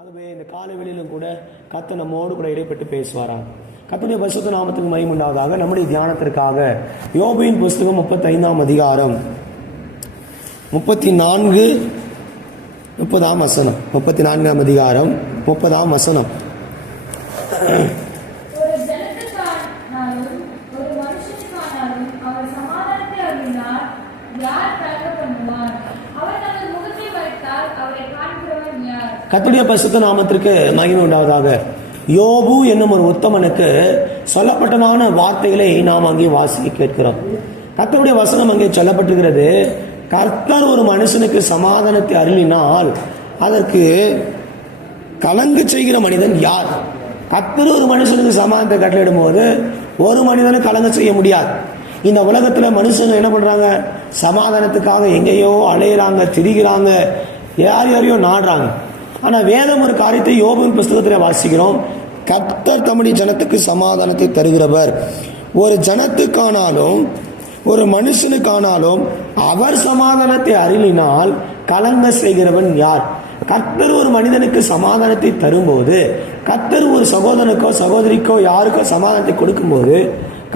ஆகவே இந்த காலை வேளையிலும் கூட கர்த்தர் நம்மோடு கூட இடைப்பட்டு பேசுவாராம். கர்த்தருடைய பரிசுத்த நாமத்துக்கு மகிமை உண்டாவதாக. நம்முடைய தியானத்திற்காக யோபுவின் புஸ்தகம் 35ஆம் அதிகாரம் 30ஆம் வசனம். 34ஆம் அதிகாரம் 30ஆம் வசனம். கர்த்தருடைய பரிசுத்த நாமத்திற்கு மகிமை உண்டாவதாக. யோபு என்னும் ஒரு உத்தமனுக்கு சொல்லப்பட்டதான வார்த்தைகளை நாம் அங்கே வாசிக்க கேட்கிறோம். கர்த்தருடைய வசனம் அங்கே சொல்லப்பட்டிருக்கிறது. கர்த்தர் ஒரு மனுஷனுக்கு சமாதானத்தை அருளினால் அதற்கு கலங்கு செய்கிற மனிதன் யார்? கர்த்தர் ஒரு மனுஷனுக்கு சமாதானத்தை கட்டளையிடும் போது ஒரு மனிதனுக்கு கலங்க செய்ய முடியாது. இந்த உலகத்துல மனுஷங்க என்ன பண்றாங்க? சமாதானத்துக்காக எங்கேயோ அலையிறாங்க, திரிகிறாங்க, யாரையோ நாடுறாங்க. ஆனா வேதம் ஒரு காரியத்தை யோபுவின் புஸ்தகத்தில் வாசிக்கிறோம். கர்த்தர் தம்முடைய ஜனத்துக்கு சமாதானத்தை தருகிறவர். ஒரு ஜனத்துக்கானாலும் ஒரு மனுஷனுக்கானாலும் அவர் சமாதானத்தை அருளினால் கலங்க செய்கிறவன் யார்? கர்த்தர் ஒரு மனிதனுக்கு சமாதானத்தை தரும்போது, கர்த்தர் ஒரு சகோதரனுக்கோ சகோதரிக்கோ யாருக்கோ சமாதானத்தை கொடுக்கும்போது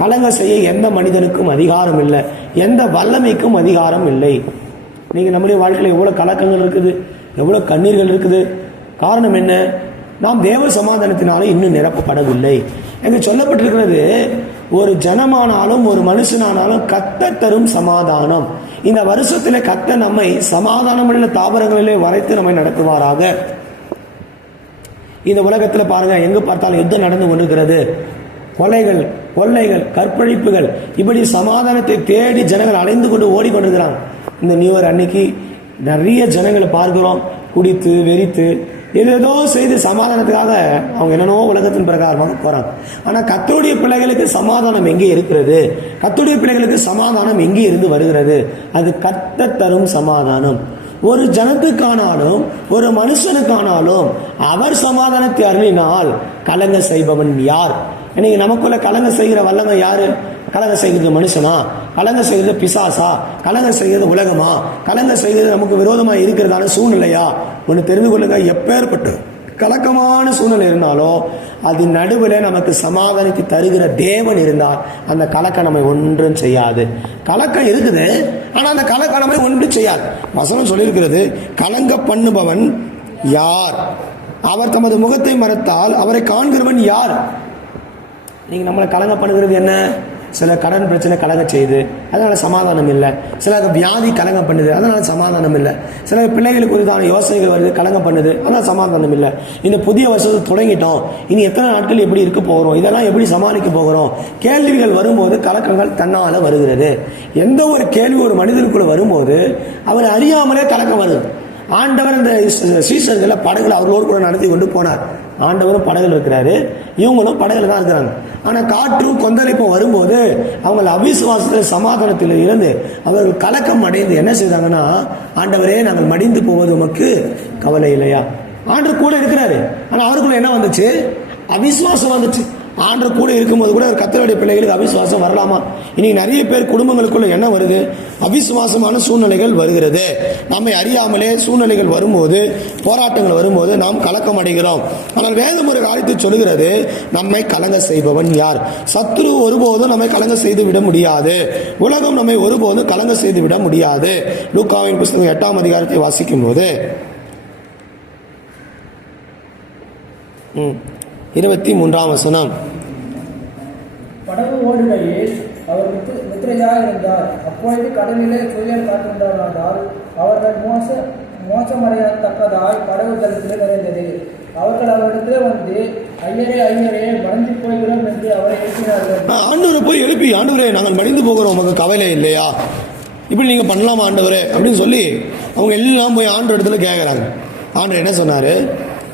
கலங்க செய்ய எந்த மனிதனுக்கும் அதிகாரம் இல்லை, எந்த வல்லமைக்கும் அதிகாரம் இல்லை. நீங்க நம்முடைய வாழ்க்கையில் எவ்வளவு கலக்கங்கள் இருக்குது, எவ்வளவு கண்ணீர்கள் இருக்குது. காரணம் என்ன? நாம் தேவ சமாதானத்தினாலே இன்னும் நிரப்பப்படவில்லை. எங்க சொல்லப்பட்டிருக்கிறது, ஒரு ஜனமானாலும் ஒரு மனுஷனானாலும் கர்த்தர் தரும் சமாதானம். இந்த வருஷத்துல கர்த்தர் நம்மை சமாதானமுள்ள தாவரங்களிலே வரைத்து நம்மை நடத்துவாராக. இந்த உலகத்துல பாருங்க, எங்க பார்த்தாலும் யுத்தம் நடந்து கொண்டிருக்கிறது. கொலைகள், கொள்ளைகள், கற்பழிப்புகள், இப்படி சமாதானத்தை தேடி ஜனங்கள் அலைந்து கொண்டு ஓடிக்கொண்டிருக்கிறாங்க. இந்த நியூ இயர் அன்னைக்கு நிறைய ஜனங்களை பார்க்கிறோம், குடித்து வெறித்து ஏதேதோ செய்து சமாதானத்துக்காக அவங்க என்னென்னோ உலகத்தின் பிரகாரமாக போறாங்க. ஆனா கர்த்தருடைய பிள்ளைகளுக்கு சமாதானம் எங்கே இருக்கிறது? கர்த்தருடைய பிள்ளைகளுக்கு சமாதானம் எங்கே இருந்து வருகிறது? அது கர்த்தர் தரும் சமாதானம். ஒரு ஜனத்துக்கானாலும் ஒரு மனுஷனுக்கானாலும் அவர் சமாதானத்தை அருளினால் கலங்க செய்பவன் யார்? இன்னைக்கு நமக்குள்ள கலங்க செய்கிற வல்லமை யாரு? கலங்க செய்கிறது மனுஷனா? கலங்க செய்கிறது பிசாசா? கலங்க செய்கிறது உலகமா? கலங்க செய்கிறது நமக்கு விரோதமா இருக்கிறதான சூழ்நிலையா? ஒன்று தெரிந்து கொள்ளுங்க, எப்பேற்பட்ட கலக்கமான சூழ்நிலை இருந்தாலும் அது நடுவில் நமக்கு சமாதானத்தை தருகிற தேவன் இருந்தால் அந்த கலக்கம் நம்மை ஒன்றும் செய்யாது. கலக்கம் இருக்குது, ஆனா அந்த கலக்கம் நம்மை ஒன்றும் செய்யாது. வசனம் சொல்லியிருக்கிறது, கலங்க பண்ணுபவன் யார்? அவர் தமது முகத்தை மறைத்தால் அவரை காண்கிறவன் யார்? நீங்க நம்மளை கலங்க பண்ணுகிறது என்ன? சில கடன் பிரச்சனை கலங்க செய்யுது, அதனால சமாதானம் இல்லை. சில வியாதி கலங்க பண்ணுது, அதனால சமாதானம் இல்லை. சில பிள்ளைகளுக்கு குறித்தான யோசனைகள் வருது, கலங்க பண்ணுது, அதனால சமாதானம் இல்லை. இந்த புதிய வருஷத்தை தொடங்கிட்டோம், இனி எத்தனை நாட்கள் எப்படி இருக்க போகிறோம், இதெல்லாம் எப்படி சமாளிக்க போகிறோம், கேள்விகள் வரும்போது கலக்கங்கள் தன்னால வருகிறது. எந்த ஒரு கேள்வி ஒரு மனிதனுக்குள்ள வரும்போது அவர் அறியாமலே கலக்கம் வருது. ஆண்டவர் இந்த சீசன்களை படகுல அவர்களோடு கூட நடத்தி கொண்டு போனார். ஆண்டவரும் படகுல இருக்கிறாரு, இவங்களும் படகுல தான் இருக்கிறாங்க. ஆனா காற்றும் கொந்தளிப்பும் வரும்போது அவங்க அவிசுவாசத்தில் சமாதானத்தில் இருந்து அவர்கள் கலக்கம் அடைந்து என்ன செய்தாங்கன்னா, ஆண்டவரே நாங்கள் மடிந்து போவது உமக்கு கவலை இல்லையா? ஆண்டவர் கூட இருக்கிறாரு, ஆனா அவருக்குள்ள என்ன வந்துச்சு? அவிசுவாசம் வந்துச்சு. ஆண்டவர் கூட இருக்கும்போது கூட கர்த்தருடைய பிள்ளைகளுக்கு அவிசுவாசம் வரலாமா? இன்னைக்கு நிறைய பேர் குடும்பங்களுக்குள்ள என்ன வருது? அவிசுவாசமான சூழ்நிலைகள் வருகிறது. நம்மை அறியாமலே சூழ்நிலைகள் வரும்போது, போராட்டங்கள் வரும்போது நாம் கலக்கம் அடைகிறோம். ஆனால் வேதம் ஒரு காரியத்தை சொல்லுகிறது, நம்மை கலங்க செய்பவன் யார்? சத்ரு ஒருபோதும் நம்மை கலங்க செய்து விட முடியாது. உலகம் நம்மை ஒருபோதும் கலங்க செய்து விட முடியாது. லூக்காவின் புஸ்தகம் 8ஆம் அதிகாரத்தை வாசிக்கும் போது 23ஆம் வசனம். படகு ஓடுகையில் அவர் நித்திரையாக இருந்தார். அப்பொழுது கடலிலே புயல் காத்திருந்தால் அவர்கள் மோசமடையத்தக்கதாய் படகு தளத்திலே நிறைந்தது. அவர்கள் அவரிடத்திலே வந்து, ஐயரே ஐயரே, மடிந்து போகிறோம் என்று அவரை எழுப்பினார்கள். ஆண்டவரை போய் எழுப்பி, ஆண்டவரே நாங்கள் மடிந்து போகிறோம், உங்களுக்கு கவலை இல்லையா? இப்படி நீங்க பண்ணலாமா ஆண்டவரே அப்படின்னு சொல்லி அவங்க எல்லாம் போய் ஆண்டவர் இடத்துல கேட்கிறாங்க. ஆண்டவர் என்ன சொன்னாரு?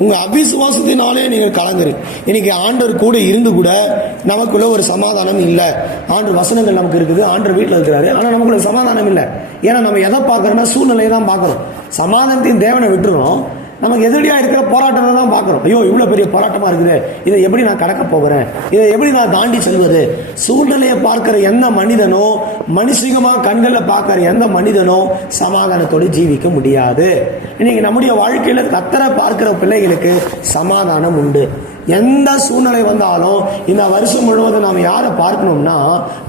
உங்க அவிசுவாசத்தினாலே நீங்கள் கலங்குறீங்க. இன்னைக்கு ஆண்டவர் கூட இருந்து கூட நமக்குள்ள ஒரு சமாதானம் இல்லை. ஆண்டவர் வசனங்கள் நமக்கு இருக்குது, ஆண்டவர் வீட்டில் இருக்கிறாரு, ஆனா நமக்குள்ள சமாதானம் இல்லை. ஏன்னா நம்ம எதை பார்க்கறோம்னா சூழ்நிலையை தான் பார்க்கிறோம். சமாதானத்தின் தேவனை விட்டுறோம், நமக்கு எதிரியாக இருக்கிற போராட்டத்தை தான் பார்க்குறோம். ஐயோ இவ்வளோ பெரிய போராட்டமாக இருக்குது, இதை எப்படி நான் கடக்க போகிறேன், இதை எப்படி நான் தாண்டி செல்வது. சூழ்நிலையை பார்க்கிற எந்த மனிதனோ, மனுஷிகமாக கண்களில் பார்க்குற எந்த மனிதனோ சமாதானத்தோடு ஜீவிக்க முடியாது. இன்னைக்கு நம்முடைய வாழ்க்கையில் கர்த்தரை பார்க்கிற பிள்ளைகளுக்கு சமாதானம் உண்டு. எந்த சூழ்நிலை வந்தாலும் இந்த வருஷம் முழுவதும் நாம் யாரை பார்க்கணும்னா,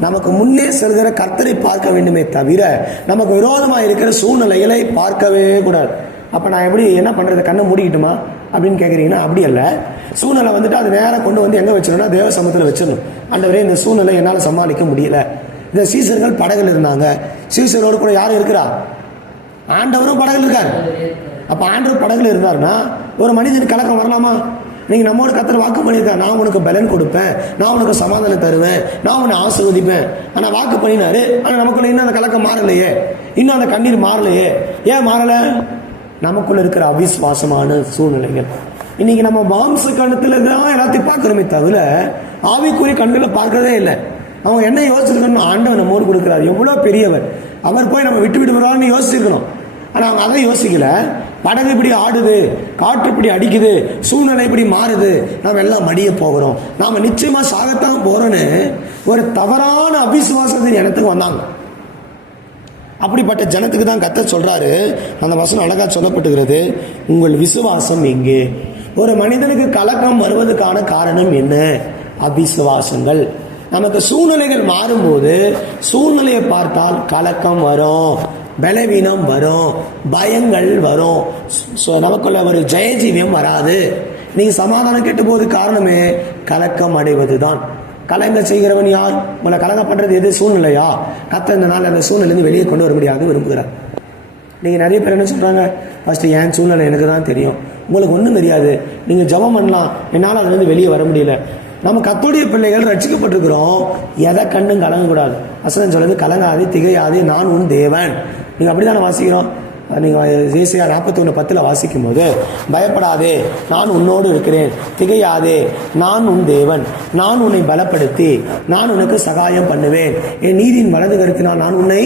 நமக்கு முன்னே செல்கிற கர்த்தரை பார்க்க வேண்டுமே தவிர நமக்கு விரோதமாக இருக்கிற சூழ்நிலைகளை பார்க்கவே கூடாது. அப்போ நான் எப்படி என்ன பண்ணுறது, கண்ணை மூடிக்கிட்டுமா அப்படின்னு கேட்குறீங்கன்னா அப்படி அல்ல. சூழ்நிலை வந்துட்டு அது நேராக கொண்டு வந்து எங்கே வச்சிடணும்னா தேவ சமூகத்தில் வச்சிடணும். ஆண்டவரே இந்த சூழ்நிலை என்னால் சமாளிக்க முடியல. இந்த சீசர்கள் படகுல இருந்தாங்க, சீசரோடு கூட யாரும் இருக்கிறா, ஆண்டவரும் படகுல இருக்கார். அப்போ ஆண்டவர் படகுல இருந்தாருன்னா ஒரு மனிதனுக்கு கலக்கம் வரலாமா? நீங்கள் நம்மோட கர்த்தர் வாக்கு பண்ணியிருக்காரு, நான் உனக்கு பலன் கொடுப்பேன், நான் உனக்கு சமாதானம் தருவேன், நான் உன்னை ஆசீர்வதிப்பேன். ஆனால் வாக்கு பண்ணினாரு, ஆனால் நமக்குள்ள இன்னும் அந்த கலக்கம் மாறலையே, இன்னும் அந்த கண்ணீர் மாறலையே. ஏன் மாறலை? நமக்குள்ள இருக்கிற அவிசுவாசமான சூழ்நிலைகள். இன்னைக்கு நம்ம மாம்ச கண்ணத்துல தான் எல்லாத்தையும் பார்க்கிறோமே தவிர ஆவிக்குரிய கண்களை பார்க்கறதே இல்லை. அவங்க என்ன யோசிச்சிருக்கணும், ஆண்டவன் நம்ம ஊருக்கு கொடுக்குறாரு, எவ்வளோ பெரியவர், அவர் போய் நம்ம விட்டு விடுவாரான்னு யோசிச்சிருக்கணும். ஆனால் அவங்க அதை யோசிக்கல. படகு இப்படி ஆடுது, காற்று இப்படி அடிக்குது, சூழ்நிலை இப்படி மாறுது, நாம் எல்லாம் மடிய போகிறோம், நாம் நிச்சயமா சாகத்தான் போறோன்னு ஒரு தவறான அவிசுவாசத்தின் இடத்துக்கு வந்தாங்க. அப்படிப்பட்ட ஜனத்துக்கு தான் கர்த்தர் சொல்றாரு, அந்த வசனம் அழகா சொல்லப்பட்டுகிறது, உங்கள் விசுவாசம் எங்கே? ஒரு மனிதனுக்கு கலக்கம் வருவதற்கான காரணம் என்ன? அவிசுவாசங்கள். நமக்கு சூழ்நிலைகள் மாறும்போது சூழ்நிலையை பார்த்தால் கலக்கம் வரும், பலவீனம் வரும், பயங்கள் வரும், நமக்குள்ள ஒரு ஜெயஜீவியம் வராது. நீங்க சமாதானம் கெட்டு போது காரணமே கலக்கம் அடைவதுதான். கலங்க செய்கிறவன் யார்? உங்களை கலங்க பண்றது எது? சூழ்நிலையா? கர்த்தர் இந்த நாள் அந்த சூழ்நிலையிலிருந்து வெளியே கொண்டு வரும்படியாக விரும்புகிறார். நீங்க நிறைய பேர் என்ன சொல்றாங்க, ஃபர்ஸ்ட் என் சூழ்நிலை எனக்கு தான் தெரியும், உங்களுக்கு ஒன்றும் தெரியாது, நீங்க ஜெபம் பண்ணலாம், என்னால் அதுலேருந்து வெளியே வர முடியல. நம்ம கர்த்தருடைய பிள்ளைகள் ரட்சிக்கப்பட்டிருக்கிறோம், எதை கண்டும் கலங்கக்கூடாது. வசனம் சொல்றது, கலங்காதே திகையாதே நான் உன் தேவன். நீங்க அப்படித்தானே வாசிக்கிறோம். நீங்கள் ஏசாயா 41:10 வாசிக்கும் போது, பயப்படாதே நான் உன்னோடு இருக்கிறேன், திகையாதே நான் உன் தேவன், நான் உன்னை பலப்படுத்தி நான் உனக்கு சகாயம் பண்ணுவேன், என் நீதியின் வலது கருத்தினால் நான் உன்னை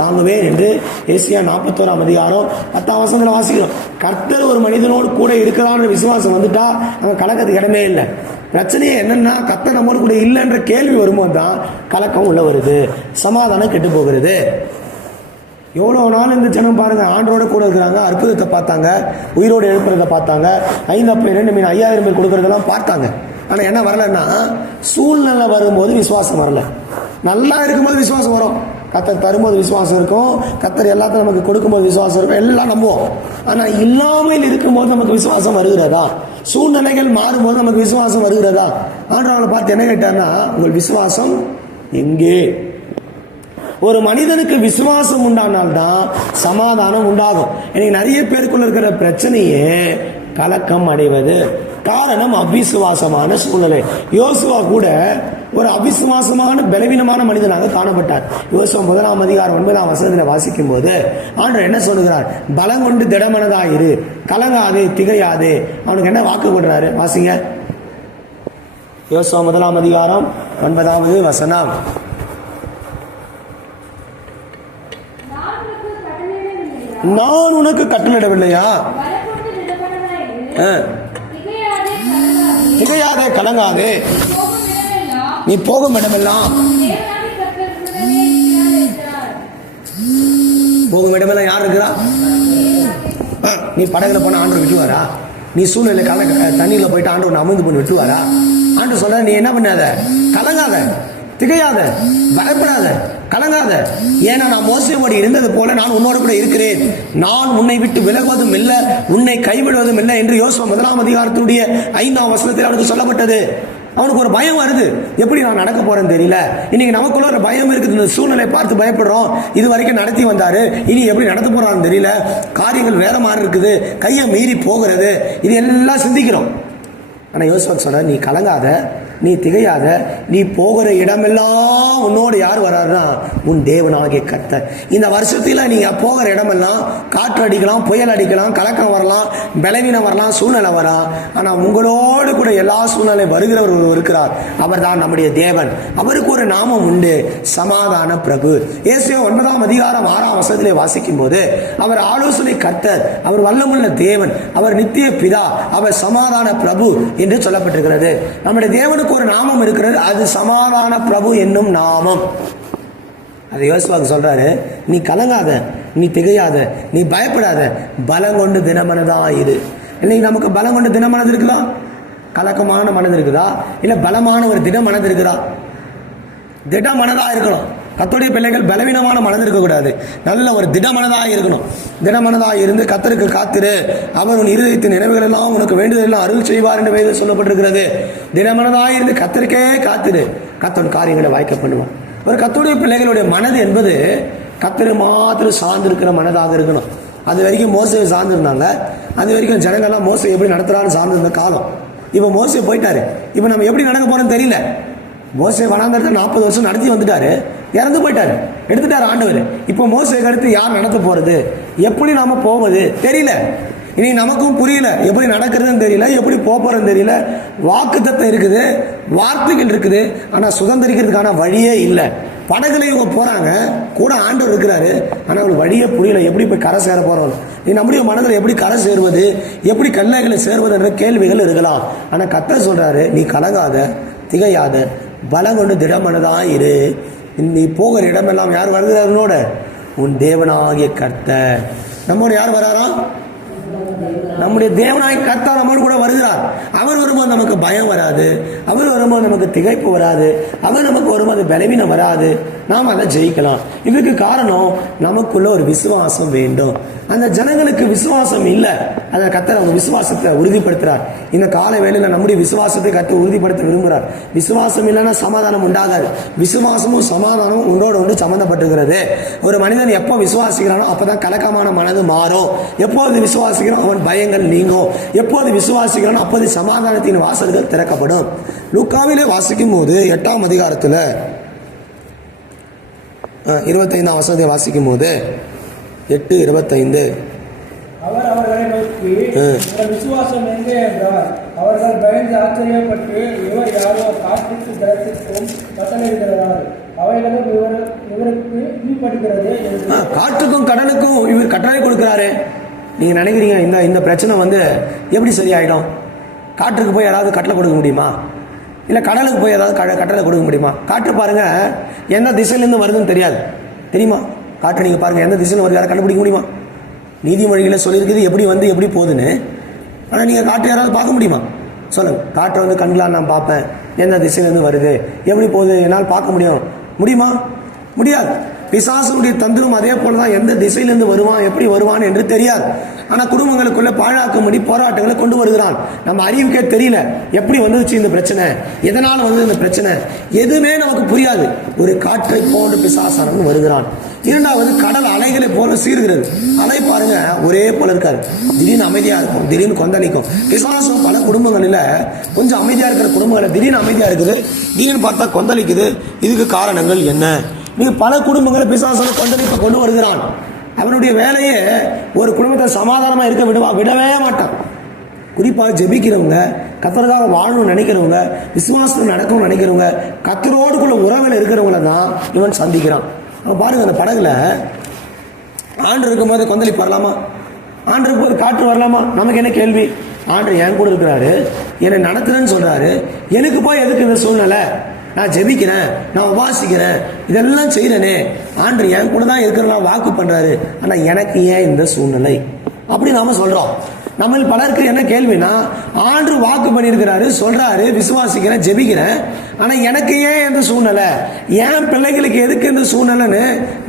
தாங்குவேன் என்று ஏசாயா 41:10 வாசிக்கிறோம். கர்த்தர் ஒரு மனிதனோடு கூட இருக்கிறான்னு விசுவாசம் வந்துட்டா அங்கே கலக்கத்துக்கு இடமே இல்லை. பிரச்சனையே என்னன்னா, கர்த்தர் நம்மோடு கூட இல்லைன்ற கேள்வி வரும்போது தான் கலக்கம் உள்ள வருது, சமாதானம் கெட்டு போகிறது. எவ்வளோ நாள் இந்த ஜனம் பாருங்க, ஆண்டோட கூட இருக்கிறாங்க, அற்புதத்தை பார்த்தாங்க, உயிரோடு எழுப்புறதை பார்த்தாங்க, 5 அப்பம் 2 மீன் 5000 பேர் கொடுக்கறதெல்லாம் பார்த்தாங்க. ஆனால் என்ன வரலன்னா, சூழ்நிலை வரும்போது விசுவாசம் வரல. நல்லா இருக்கும்போது விசுவாசம் வரும், கர்த்தர் தரும்போது விசுவாசம் இருக்கும், கர்த்தர் எல்லாத்தையும் நமக்கு கொடுக்கும்போது விசுவாசம் இருக்கும், எல்லாம் நம்புவோம். ஆனால் இல்லாமல் இருக்கும்போது நமக்கு விசுவாசம் வருகிறதா? சூழ்நிலைகள் மாறும்போது நமக்கு விசுவாசம் வருகிறதா? ஆண்டவரை பார்த்து என்ன கேட்டார்னா, உங்கள் விசுவாசம் எங்கே? ஒரு மனிதனுக்கு விசுவாசம் உண்டானால்தான் சமாதானம் உண்டாகும். எனக்கு நிறைய பேருக்குள்ள இருக்கிற பிரச்சனையே கலக்கம் அடைவது காரணம் அவிசுவாசமான சூழ்நிலை. யோசுவா கூட ஒரு அவிசுவாசமான பலவீனமான மனிதனாக காணப்பட்டார். யோசுவா 1:9 வாசிக்கும் போது ஆண்டவர் என்ன சொல்லுகிறார்? பலம் கொண்டு திடமனதாயிரு, கலங்காதே திகையாதே. அவனுக்கு என்ன வாக்கு கொடுறாரு? வாசிங்க. யோசுவா 1:9 நான் உனக்கு கட்டளையிடவில்லையா? திகையாதே கலங்காதே, நீ போகும் இடமெல்லாம் யார் இருக்கிறா? நீ படகுல போன ஆண்டவர் விட்டுவாரா? நீ சூழ்நிலை தண்ணியில போயிட்டு ஆண்டவர் அமர்ந்து பண்ணி விட்டுவாரா? ஆண்டவர் சொல்ற, நீ என்ன பண்ணாத, கலங்காத, திகையாத, பயப்படாத, கலங்காத, ஏன்னா நான் மோசேயோடு இருந்தது போல நான் உன்னோடு கூட இருக்கிறேன், நான் உன்னை விட்டு விலகுவதும் இல்லை, உன்னை கைவிடுவதும் இல்லை என்று யோசுவா 1:5 அவனுக்கு சொல்லப்பட்டது. அவனுக்கு ஒரு பயம் வருது, எப்படி நான் நடக்க போறேன்னு தெரியல. இன்னைக்கு நமக்குள்ள ஒரு பயம் இருக்குது, இந்த சூழ்நிலை பார்த்து பயப்படுறோம். இது வரைக்கும் நடத்தி வந்தாரு, இனி எப்படி நடத்த போறான்னு தெரியல, காரியங்கள் வேற மாதிரி இருக்குது, கையை மீறி போகிறது, இது எல்லாம் சிந்திக்கிறோம். ஆனால் யோசுவா சொல்ற, நீ கலங்காத, நீ திகையாத. நீ போகிற இடமெல்லாம் உன்னோடு யார் வராருன்னா உன் தேவனாகிய கர்த்தர். இந்த வருஷத்துல நீங்க போகிற இடமெல்லாம் காற்று அடிக்கலாம், புயல் அடிக்கலாம், கலக்கம் வரலாம், பலவீனம் வரலாம், சூழ்நிலை வரலாம். ஆனா உங்களோடு கூட எல்லா சூழ்நிலை வருகிறவர் இருக்கிறார். அவர் தான் நம்முடைய தேவன். அவருக்கு ஒரு நாமம் உண்டு, சமாதான பிரபு. ஏசாயா 9:6 வாசிக்கும் போது அவர் ஆலோசனை கர்த்தர், அவர் வல்லமுள்ள தேவன், அவர் நித்திய பிதா, அவர் சமாதான பிரபு என்று சொல்லப்பட்டிருக்கிறது. நம்முடைய தேவனுக்கு ஒரு நாமம் இருக்கிறது, அது சமாதான பிரபு என்னும் நாமம். அது யோசுவாக்கு சொல்றாரு, நீ கலங்காத, நீ திகையாத, நீ பயப்படாத, பலம் கொண்டு தினமனதா இரு. இன்னைக்கு நமக்கு பலம் கொண்டு தினமனது இருக்குதா? கலக்கமான மனது இருக்குதா? இல்ல பலமான ஒரு திட மனது இருக்குதா? திட மனதா இருக்கணும். கர்த்தருடைய பிள்ளைகள் பலவீனமான மனது இருக்கக்கூடாது, நல்ல ஒரு திடமனதாக இருக்கணும். திடமனதாக இருந்து கர்த்தருக்கு காத்திரு, அவர் உன் இருதயத்தின் நினைவுகள் எல்லாம் உனக்கு வேண்டுதெல்லாம் அருள் செய்வார் என்று வேதம் சொல்லப்பட்டிருக்கிறது. திடமனதாக இருந்து கர்த்தருக்கே காத்திரு, கர்த்தர் காரியங்களை வாய்க்க பண்ணுவான். ஒரு கர்த்தருடைய பிள்ளைகளுடைய மனது என்பது கர்த்தரை மாத்திரம் சார்ந்திருக்கிற மனதாக இருக்கணும். அது வரைக்கும் மோசையை சார்ந்திருந்தாங்க. அது வரைக்கும் ஜனங்கள்லாம் மோசை எப்படி நடத்துறான்னு சார்ந்திருந்த காலம். இப்போ மோசை போயிட்டாரு. இப்போ நம்ம எப்படி நடக்க போறோம்னு தெரியல. மோசே வனாந்தரத்தில் 40 வருஷம் நடத்தி வந்துட்டாரு, இறந்து போயிட்டாரு, எடுத்துட்டாரு ஆண்டவர். இப்போ மோசேக்கு அடுத்து யார் நடத்த போறது, எப்படி நாம போவது தெரியல. இனி நமக்கும் புரியல, எப்படி நடக்கிறதுன்னு தெரியல, எப்படி போறதுன்னு தெரியல. வாக்குத்தத்தம் இருக்குது, வார்த்தைகள் இருக்குது, ஆனா சுதந்திரிக்கிறதுக்கான வழியே இல்லை. படகுல இவங்க போறாங்க, கூட ஆண்டவர் இருக்கிறாரு, ஆனா அவங்களுக்கு வழியே புரியல. எப்படி போய் கரை சேர போறோம், நீ நம்முடைய மனதில் எப்படி கரை சேருவது, எப்படி கல்லைகளை சேருவது என்ற கேள்விகள் இருக்கலாம். ஆனா கர்த்தர் சொல்றாரு, நீ கலங்காத, திகையாத, பலம் கொண்டு திடமனதா இரு. நீ போகிற இடமெல்லாம் யார் வருகிறார்களோட உன் தேவனாகிய கர்த்தர். நம்மோட யார் வராராம்? நம்முடைய தேவனாகிய கர்த்தர் நம்மோடு கூட வருகிறார். அவர் வரும்போது நமக்கு பயம் வராது, அவர் வரும்போது நமக்கு திகைப்பு வராது, அவர் நமக்கு வரும்போது பலவீனம் வராது, நாம் அதை ஜெயிக்கலாம். இதுக்கு காரணம் நமக்குள்ள ஒரு விசுவாசம் வேண்டும். அந்த ஜனங்களுக்கு விசுவாசம் இல்லை, அதை கர்த்தர் அவங்க விசுவாசத்தை உறுதிப்படுத்துறார். இந்த கால வேளையில் நம்முடைய விசுவாசத்தை கர்த்தர் உறுதிப்படுத்த விரும்புகிறார். விசுவாசம் இல்லைன்னா சமாதானம் உண்டாகாது. விசுவாசமும் சமாதானமும் ஒன்றோடு ஒன்று சம்பந்தப்பட்டிருக்கிறது. ஒரு மனிதன் எப்போ விசுவாசிக்கிறானோ அப்பதான் கலக்கமான மனது மாறும். எப்போது விசுவாசிக்கிறான் அவன் பயங்கள் நீங்கும். எப்போது விசுவாசிக்கிறானோ அப்போது சமாதானத்தின் வாசல்கள் திறக்கப்படும். லூக்காவிலே வாசிக்கும் போது 8ஆம் அதிகாரத்தில் 25ஆம் வசனத்தை வாசிக்கும் போது 8:25 அவர் அவர்களை நோக்கி, உங்கள் விசுவாசம் எங்கே என்றார். அவர்கள் பயந்து ஆச்சரியப்பட்டு, இவர் யாரோ காற்றுக்கு ஜலத்திற்கும் கட்டளையிடுகிறார், அவைகளும் இவருக்கு கீழ்ப்படுகிறது. காற்றுக்கும் கடலுக்கும் இவர் கட்டளை கொடுக்கிறாரு. நீங்க நினைக்கிறீங்க இந்த பிரச்சனை எப்படி சரியாயிடும்? காற்றுக்கு போய் யாராவது கட்டளை கொடுக்க முடியுமா? இல்லை கடலுக்கு போய் ஏதாவது கட்டளை கொடுக்க முடியுமா? காற்று பாருங்க, எந்த திசையிலேருந்து வருதுன்னு தெரியுமா? காற்று நீங்கள் பாருங்க, எந்த திசையில் வருது யாரை கண்டுபிடிக்க முடியுமா? நீதிமொழிகளை சொல்லியிருக்குது எப்படி போகுதுன்னு. ஆனால் நீங்கள் காற்று யாராவது பார்க்க முடியுமா? சொல்லுங்க. காற்றை கண்களால் நான் பார்ப்பேன், எந்த திசையிலேருந்து வருது, எப்படி போகுது என்னால் பார்க்க முடியுமா? முடியாது. பிசாசுடைய தந்திரம் அதே போலதான், எந்த திசையிலிருந்து வருவான், எப்படி வருவான் என்று தெரியாது. ஆனா குடும்பங்களுக்குள்ள பாழாக்கும்படி போராட்டங்களை கொண்டு வருகிறான். நம்ம அறிவுக்கே தெரியல எப்படி வந்துச்சு இந்த பிரச்சனை, எதனால இந்த பிரச்சனை, எதுவுமே நமக்கு புரியாது. ஒரு காற்றை போன்று பிசாசானவன் வருகிறான். இரண்டாவது, கடல் அலைகளை போல சீர்கிறது. அலை பாருங்க ஒரே போல இருக்காது, திடீர்னு அமைதியா இருக்கும், திடீர்னு கொந்தளிக்கும். பிசாசம் பல குடும்பங்களில் கொஞ்சம் அமைதியா இருக்கிற குடும்பங்களை திடீர்னு அமைதியா இருக்குது, திடீர்னு பார்த்தா கொந்தளிக்குது. இதுக்கு காரணங்கள் என்ன? நீங்க பல குடும்பங்களை பிசாசன கொந்தளிப்பை கொண்டு வருகிறான். அவனுடைய வேலையே ஒரு குடும்பத்தை சமாதானமா இருக்க விடவே மாட்டான். குறிப்பாக ஜெபிக்கிறவங்க, கர்த்தருக்காக வாழணும்னு நினைக்கிறவங்க, விசுவாசத்தில் நடக்கணும்னு நினைக்கிறவங்க, கர்த்தரோடுக்குள்ள உறவில் இருக்கிறவங்கள தான் இவன் சந்திக்கிறான். அவன் பாருங்க, அந்த படகுல ஆண்டு இருக்கும் போது கொந்தளிப்பு வரலாமா? ஆண்டு இருக்கும் போது காற்று வரலாமா? நமக்கு என்ன கேள்வி? ஆண்டு என் கூட இருக்கிறாரு, என்னை நடத்துறேன்னு சொல்றாரு, எனக்கு போய் எதுக்கு இந்த சூழ்நிலை? நான் ஜெபிக்கிறேன், நான் உபாசிக்கிறேன், இதெல்லாம் செய்யறேனே, ஆண்டு என் கூட தான் இருக்கிறனா வாக்கு பண்றாரு, ஆனா எனக்கு ஏன் இந்த சூழ்நிலை அப்படி நாம சொல்றோம். நம்ம பலருக்கு என்ன கேள்வினா, ஆண்டு வாக்கு பண்ணியிருக்கிறாரு, சொல்றாரு, விசுவாசிக்கிறேன், ஜெபிக்கிறேன், ஆனா எனக்கு ஏன் இந்த சூழ்நிலை, என் பிள்ளைகளுக்கு எதுக்கு இந்த சூழ்நிலைன்னு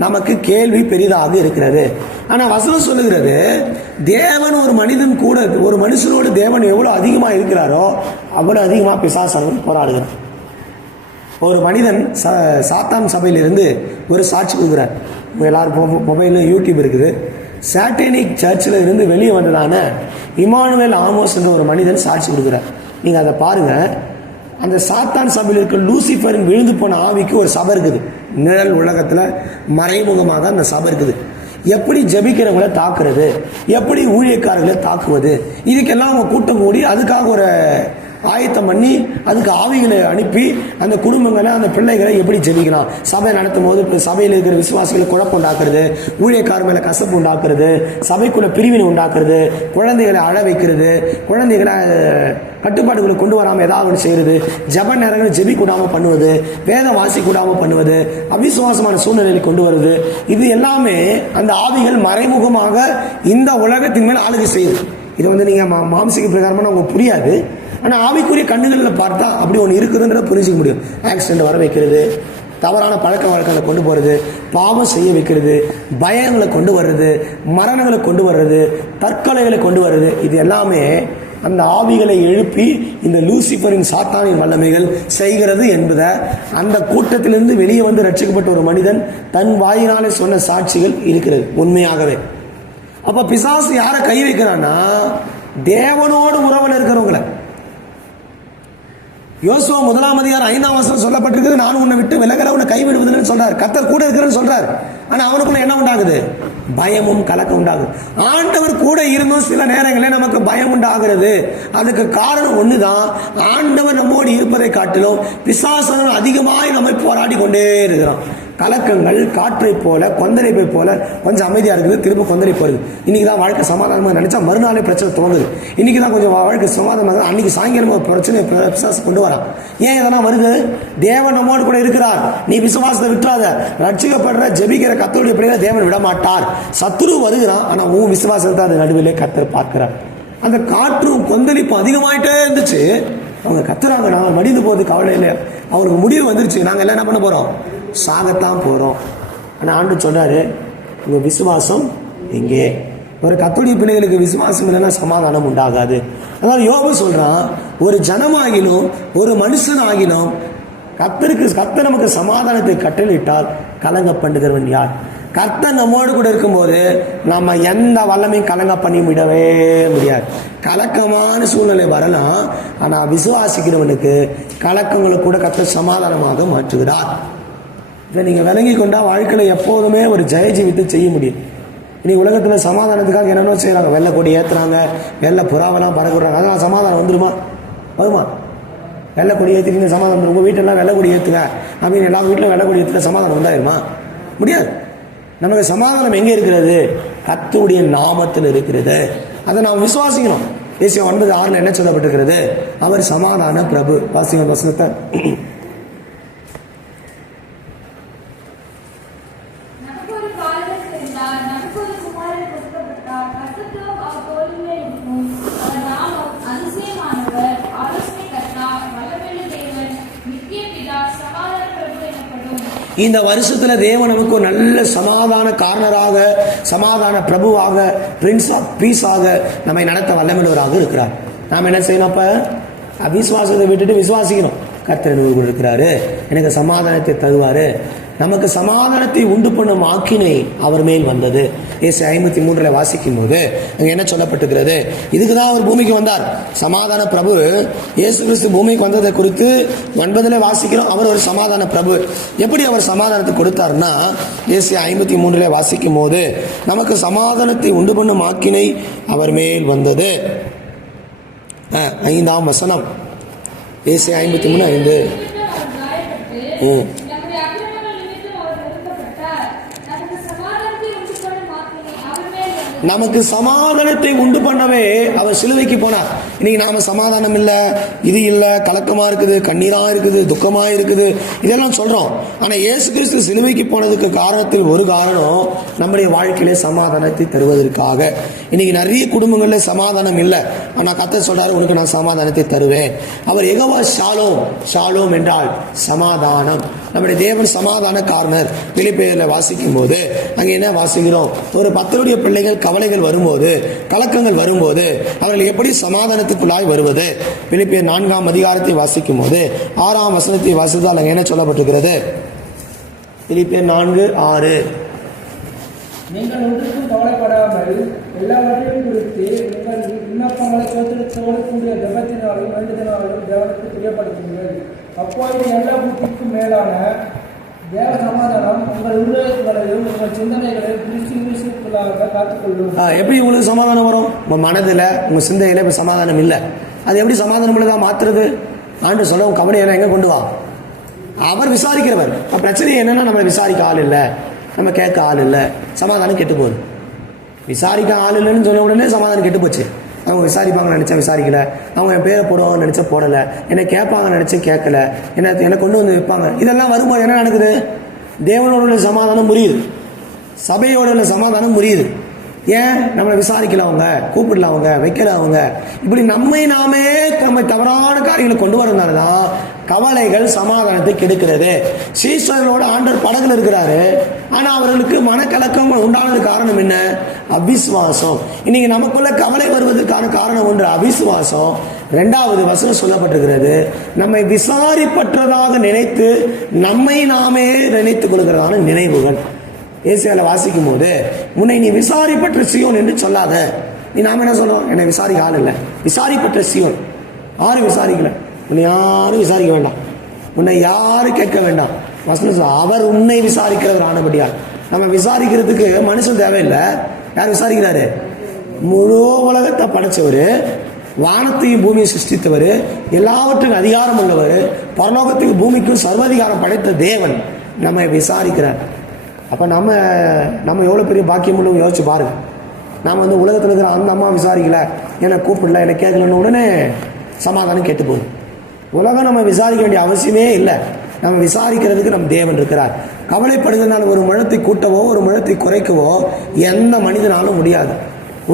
நமக்கு கேள்வி பெரிதாக இருக்கிறது. ஆனா வசனம் சொல்லுகிறது, தேவன் ஒரு மனிதன் கூட, ஒரு மனுஷனோடு தேவன் எவ்வளவு அதிகமா இருக்கிறாரோ அவ்வளவு அதிகமா பிசாசானவன் போராடுகிறான். ஒரு மனிதன் சாத்தான் சபையிலிருந்து ஒரு சாட்சி கொடுக்குறார். எல்லாரும் மொபைலில் யூடியூப் இருக்குது. சாட்டனிக் சர்ச்சில் இருந்து வெளியே வந்ததான இமானுவேல் ஆமோஸ் என்ற ஒரு மனிதன் சாட்சி கொடுக்குறார். நீங்கள் அதை பாருங்கள். அந்த சாத்தான் சபையில் இருக்க லூசிஃபரின் விழுந்து போன ஆவிக்கு ஒரு சபை இருக்குது. நிழல் உலகத்தில் மறைமுகமாக அந்த சபை இருக்குது. எப்படி ஜெபிக்கிறவங்களை தாக்குறது, எப்படி ஊழியக்காரர்களை தாக்குவது, இதுக்கெல்லாம் அவங்க கூட்டம் கூடி அதுக்காக ஒரு ஆயத்தம் பண்ணி அதுக்கு ஆவிகளை அனுப்பி அந்த குடும்பங்களை அந்த பிள்ளைகளை எப்படி ஜெபிக்கலாம், சபை நடத்தும் போது சபையில் இருக்கிற விசுவாசிகளை குழப்பம் உண்டாக்குறது, ஊழியக்காரர் மேலே கசப்பு உண்டாக்குறது, சபைக்குள்ள பிரிவினை உண்டாக்குறது, குழந்தைகளை அழ வைக்கிறது, குழந்தைகளை கட்டுப்பாடுகளை கொண்டு வராமல் ஏதாவது ஒன்று செய்கிறது, ஜப நேரங்களை ஜெபிக்கூடாமல் பண்ணுவது, வேதம் வாசிக்கூடாமல் பண்ணுவது, அவிசுவாசமான சூழ்நிலையை கொண்டு வருவது, இது எல்லாமே அந்த ஆவிகள் மறைமுகமாக இந்த உலகத்தின் மேல் ஆளுகை செய்யுது. இது நீங்கள் மாம்சிக பிரகாரமான உங்களுக்கு புரியாது. ஆனால் ஆவிக்குரிய கண்ணுகளில் பார்த்தா அப்படி ஒன்று இருக்குதுன்றத புரிஞ்சிக்க முடியும். ஆக்சிடென்ட் வர வைக்கிறது, தவறான பழக்க வழக்கங்களை கொண்டு போகிறது, பாவம் செய்ய வைக்கிறது, பயங்களை கொண்டு வர்றது, மரணங்களை கொண்டு வர்றது, தற்கொலைகளை கொண்டு வர்றது, இது எல்லாமே அந்த ஆவிகளை எழுப்பி இந்த லூசிஃபரின் சாத்தானின் வல்லமைகள் செய்கிறது என்பதை அந்த கூட்டத்திலிருந்து வெளியே வந்து ரட்சிக்கப்பட்ட ஒரு மனிதன் தன் வாயினாலே சொன்ன சாட்சிகள் இருக்கிறது உண்மையாகவே. அப்ப பிசாசு யாரை கை வைக்கிறான்னா தேவனோடு உறவில் இருக்கிறவங்களை. யோசுவா 1:5 சொல்லப்பட்டிருக்கிறது, நான் உன்னை விட்டு விலகல, உன்னை கைவிடுவதில்லைன்னு சொல்றாரு. கர்த்தர் கூட இருக்கிறேன்னு சொல்றாரு. ஆனா அவனுக்குள்ள என்ன உண்டாகுது? பயமும் கலக்கம் உண்டாகுது. ஆண்டவர் கூட இருந்தும் சில நேரங்களே நமக்கு பயம் உண்டாகிறது. அதுக்கு காரணம் ஒண்ணுதான், ஆண்டவர் நம்மோடு இருப்பதை காட்டிலும் பிசாசங்கள் அதிகமாய் நம்மை போராடி கொண்டே இருக்கிறான். கலக்கங்கள் காற்றை போல கொந்தளிப்பை போல கொஞ்சம் அமைதியாக இருக்குது, திரும்ப கொந்தளிப்பு வருது. இன்னைக்கு தான் வாழ்க்கை சமாதானமாக நினைச்சா மறுநாளே பிரச்சனை தோணுது. இன்னைக்கு தான் கொஞ்சம் வாழ்க்கை சமாதானமாக, அன்னைக்கு சாயங்காலமாக பிரச்சனை பிசாசு கொண்டு வரான். ஏன் இதெல்லாம் வருது? தேவன் நம்மோடு கூட இருக்கிறார். நீ விசுவாசத்தை விட்டுறாத. ரட்சிக்கப்படுற ஜெபிக்கிற கர்த்தருடைய பிள்ளைகளை தேவன் விட மாட்டார். சத்துரு வருகிறான், ஆனால் உன் விசுவாசத்தை அது நடுவிலே கர்த்தர் பார்க்கிறார். அந்த காற்றும் கொந்தளிப்பும் அதிகமாயிட்டே இருந்துச்சு. அவங்க கத்துறாங்க, நாங்கள் மடிந்து போகிறது கவலை இல்லை, அவருக்கு முடிவு வந்துருச்சு, நாங்கள் எல்லாம் என்ன பண்ண போகிறோம்? சாகத்தான் போகிறோம். ஆனால் ஆண்டு சொல்றாரு, உங்கள் விசுவாசம் எங்கே? ஒரு கர்த்தருடைய பிள்ளைகளுக்கு விசுவாசம் இல்லைன்னா சமாதானம் உண்டாகாது. அதனால யோபு சொல்றான், ஒரு ஜனமாகிலும் ஒரு மனுஷன் ஆகிலும் கர்த்தர் நமக்கு சமாதானத்தை கட்டளையிட்டால் கலங்க பண்ணுகிறவன் யார்? கர்த்தர் நம்மோடு கூட இருக்கும்போது நம்ம எந்த வல்லமையும் கலங்க பண்ணி விடவே முடியாது. கலக்கமான சூழ்நிலை வரலாம், ஆனால் விசுவாசிக்கிறவனுக்கு கலக்கங்களை கூட கர்த்தர் சமாதானமாக மாற்றுகிறார். இதை நீங்கள் விளங்கி கொண்டா வாழ்க்கையில் எப்போதுமே ஒரு ஜெய ஜீவித்தை செய்ய முடியும். இன்னைக்கு உலகத்தில் சமாதானத்துக்காக என்னென்ன செய்கிறாங்க? வெள்ளை கொடி ஏற்றுறாங்க, வெள்ளை புறாவெல்லாம் பறக்குறாங்க. அதனால் சமாதானம் வந்துருமா? வருமா? வெள்ளை கொடி ஏற்றிட்டு சமாதானம், உங்கள் வீட்டெல்லாம் வெள்ளை கொடி ஏற்றுங்க அப்படின்னு எல்லா வீட்டிலும் வெள்ளை கொடி ஏற்றுக்க சமாதானம் உண்டாயிருமா? முடியாது. நமக்கு சமாதானம் எங்கே இருக்கிறது? கர்த்தருடைய நாமத்தில் இருக்கிறது. அதை நாம் விசுவாசிக்கணும். ஏசியா 9:6 என்ன சொல்லப்பட்டிருக்கிறது? அவர் சமாதான பிரபு. வாசிங்க வசனத்தை. இந்த வருஷத்துல தேவன் நமக்கு ஒரு நல்ல சமாதான காரணராக, சமாதான பிரபுவாக, பிரின்ஸ் ஆஃப் பீஸாக நம்மை நடத்த வல்லமையுள்ளவராக இருக்கிறார். நாம் என்ன செய்யணும்? அப்ப அவிசுவாசத்தை விட்டுட்டு விசுவாசிக்கணும். கர்த்தர் கூட இருக்கிறாரு, எனக்கு சமாதானத்தை தருவாரு. நமக்கு சமாதானத்தை உண்டு பண்ணும் ஆக்கினை அவர் மேல் வந்தது. ஏசாயா 53 வாசிக்கும் போது அங்கே என்ன சொல்லப்பட்டிருக்கிறது? இதுக்குதான் அவர் பூமிக்கு வந்தார். சமாதான பிரபு இயேசு கிறிஸ்து பூமிக்கு வந்ததை குறித்து 9 வாசிக்கிறோம். அவர் ஒரு சமாதான பிரபு. எப்படி அவர் சமாதானத்தை கொடுத்தார்னா, ஏசாயா 53 வாசிக்கும் போது நமக்கு சமாதானத்தை உண்டு பண்ணும் ஆக்கினை அவர் மேல் வந்தது. 5ஆம் வசனம், ஏசாயா 53:5. நமக்கு சமாதானத்தை உண்டு பண்ணவே அவர் சிலுவைக்கு போனார். இன்னைக்கு நாம சமாதானம் இல்லை, இது இல்லை, கலக்கமா இருக்குது, கண்ணீரா இருக்குது, துக்கமா இருக்குது, இதெல்லாம் சொல்றோம். ஆனா இயேசு கிறிஸ்து சிலுவைக்கு போனதுக்கு காரணத்தில் ஒரு காரணம் நம்முடைய வாழ்க்கையிலே சமாதானத்தை தருவதற்காக. இன்னைக்கு நிறைய குடும்பங்கள்ல சமாதானம் இல்லை, ஆனா கர்த்தர் சொல்றாரு, உனக்கு நான் சமாதானத்தை தருவேன். அவர் யெகோவா ஷாலோம். ஷாலோம் என்றால் சமாதானம். நம்முடைய தேவன் சமாதான காரணர். பிலிப்பியரில் வாசிக்கும் போது அங்கே என்ன வாசிக்கிறோம்? ஒரு பக்தருடைய பிள்ளைகள் கவலைகள் வரும்போது, கலக்கங்கள் வரும்போது அவர்கள் எப்படி சமாதானத்துக்குள்ளாய் வருவது? பிலிப்பியர் 4ஆம் அதிகாரத்தை வாசிக்கும் போது 6ஆம் வசனத்தை வாசித்தால் அங்கே என்ன சொல்லப்பட்டிருக்கிறது? பிலிப்பியர் 4:6. நீங்கள் ஒன்றுக்கும் கவலைப்படாமல் எல்லாவற்றையும் குறித்து உங்கள் விண்ணப்பங்களை சோத்திரத்தோடு கூடிய ஜெபத்தினாலும் வேண்டுதனாலும் தேவனுக்கு தெரியப்படுத்துங்கள். அப்போது எல்லா புத்திக்கும் மேலான தேவ சமாதானம் உங்கள் உள்ளங்களையும் உங்கள் சிந்தனைகளையும் கிறிஸ்துவுக்குள்ளாக காத்துக்கொள்ளும். எப்படி உங்களுக்கு சமாதானம் வரும்? உங்கள் மனதில் உங்கள் சிந்தையில் இப்போ சமாதானம் இல்லை. அது எப்படி சமாதானம் உள்ளதாக மாற்றுறது? ஆண்டு சொல்ல உன் கவலையெல்லாம் எங்கே கொண்டு வா. அவர் விசாரிக்கிறவர். பிரச்சனை என்னன்னா நம்ம விசாரிக்க ஆள் இல்லை, நம்ம கேட்க ஆள் இல்லை, சமாதானம் கெட்டு போகுது. விசாரிக்க ஆள் இல்லைன்னு சொன்ன உடனே சமாதானம் கெட்டு போச்சு. அவங்க விசாரிப்பாங்கன்னு நினச்சா விசாரிக்கல, அவங்க என் பேரை போடுவாங்கன்னு நினச்சா போடலை, என்னை கேட்பாங்கன்னு நினச்சி கேட்கல, என்னை கொண்டு வந்து வைப்பாங்க. இதெல்லாம் வரும்போது என்ன நடக்குது? தேவனோட உள்ள சமாதானம் முறியுது, சபையோட உள்ள சமாதானம் முறியுது. ஏன்? நம்மளை விசாரிக்கல, அவங்க கூப்பிடல, அவங்க வைக்கல, அவங்க இப்படி நம்மை தவறான காரியங்களை கொண்டு வரதுனால தான் கவலைகள் சமாதானத்தை கெடுக்கிறது. சீசர்களோட ஆண்டவர் படகுல இருக்கிறாரு, ஆனா அவர்களுக்கு மனக்கலக்கம் உண்டானது காரணம் என்ன? அவிசுவாசம். இன்னைக்கு நமக்குள்ள கவலை வருவதற்கான காரணம் ஒன்று அவிசுவாசம். 2வது வசனம் சொல்லப்பட்டிருக்கிறது, நம்மை விசாரிப்பற்றதாக நினைத்து நம்மை நாமே நினைத்துக் கொள்கிறதான நினைவுகள். ஏசியால வாசிக்கும் போது, உன்னை நீ விசாரிப்பற்ற சியோன் என்று சொல்லாத. நீ நாம என்ன சொல்றோம்? என்னை விசாரிக்க ஆள் இல்லை. விசாரிப்பற்ற சியோன் யாரும் விசாரிக்கல, உன்னை யாரும் விசாரிக்க வேண்டாம், உன்னை யாரும் கேட்க வேண்டாம். வசனம் அவர் உன்னை விசாரிக்கிறவர் ஆனபடியால். நம்ம விசாரிக்கிறதுக்கு மனுஷன் தேவையில்லை. யார் விசாரிக்கிறாரு? முழு உலகத்தை படைச்சவர், வானத்தையும் பூமியை சிருஷ்டித்தவர், எல்லாவற்றுக்கும் அதிகாரம் உள்ளவர், பரலோகத்துக்கு பூமிக்கும் சர்வாதிகாரம் படைத்த தேவன் நம்மை விசாரிக்கிறார். அப்போ நம்ம எவ்வளோ பெரிய பாக்கியம் உள்ளவங்க யோசிச்சு பாருங்க. நாம் உலகத்தில் இருக்கிற அந்த அம்மா விசாரிக்கல, என்னை கூப்பிடல, என்னை கேட்கலன்னு உடனே சமாதானம் கெட்டு போகுது. உலகம் நம்ம விசாரிக்க வேண்டிய அவசியமே இல்லை. நம்ம விசாரிக்கிறதுக்கு நம்ம தேவன் இருக்கிறார். கவலைப்படுகிறதுனால ஒரு முழத்தை கூட்டவோ ஒரு முழத்தை குறைக்கவோ எந்த மனிதனாலும் முடியாது.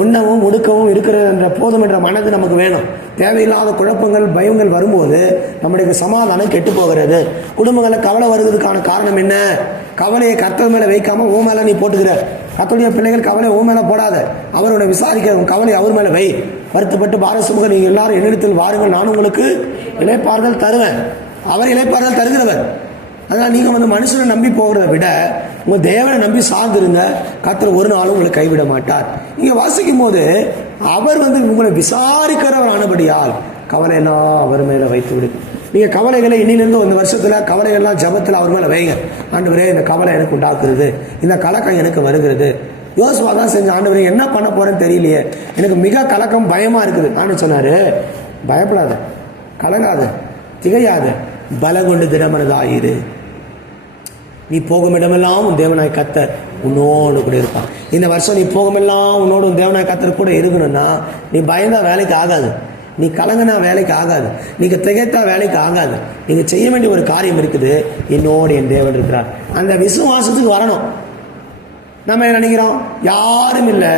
உண்ணவும் ஒடுக்கவும் இருக்கிற என்ற போதும் என்ற மனது நமக்கு வேணும். தேவையில்லாத குழப்பங்கள் பயங்கள் வரும்போது நம்முடைய சமாதானம் கெட்டு போகிறது. குடும்பங்களில் கவலை வருவதற்கான காரணம் என்ன? கவலையை கர்த்தர் மேலே வைக்காம ஓ மேலே நீ போட்டுக்கிற. கர்த்தருடைய பிள்ளைகள் கவலை ஓ மேலே போடாத, அவரோட விசாரிக்கிற கவலை அவர் மேலே வை. வருத்தப்பட்டு பாரசுமுக நீங்கள் எல்லாரும் என்னிடத்தில் வாருங்கள், நான் உங்களுக்கு இளைப்பாறுதல் தருவேன். அவர் இளைப்பாறுதல் தருகிறவர். அதனால் நீங்கள் மனுஷனை நம்பி போகிறத விட உங்கள் தேவனை நம்பி சார்ந்திருங்க. கர்த்தர் ஒரு நாளும் உங்களை கைவிட மாட்டார். நீங்கள் வாசிக்கும் போது அவர் உங்களை விசாரிக்கிறவர் ஆனபடியால் கவலையெல்லாம் அவர் மேலே வைத்து விடுங்க. நீங்கள் கவலைகளை இன்னிலிருந்து இந்த வருஷத்தில் கவலைகள்லாம் ஜபத்தில் அவர் மேலே வைங்க. ஆண்டவரே, இந்த கவலை எனக்கு உண்டாக்குறது, இந்த கலக்கம் எனக்கு வருகிறது. யோசுவா தான் செஞ்ச, ஆண்டவரே என்ன பண்ண போறேன்னு தெரியலையே, எனக்கு மிக கலக்கம் பயமா இருக்குது. ஆண்டு சொன்னாரு, பயப்படாத, கலங்காத, திகையாத, பலகொண்டு திடமனதாயிரு. நீ போகும் இடமெல்லாம் உன் தேவனாய் கர்த்தர் உன்னோடு கூட இருப்பான். இந்த வருஷம் நீ போகுமெல்லாம் உன்னோடு உன் தேவனாய் கர்த்தர் கூட இருக்கணும்னா நீ பயந்தா வேலைக்கு ஆகாது, நீ கலங்கினா வேலைக்கு ஆகாது, நீங்க திகைத்தா வேலைக்கு ஆகாது. நீங்க செய்ய வேண்டிய ஒரு காரியம் இருக்குது, என்னோடு என் தேவன் இருக்கிறார். அந்த விசுவாசத்துக்கு வரணும். நம்ம நினைக்கிறோம் யாரும் இல்லை,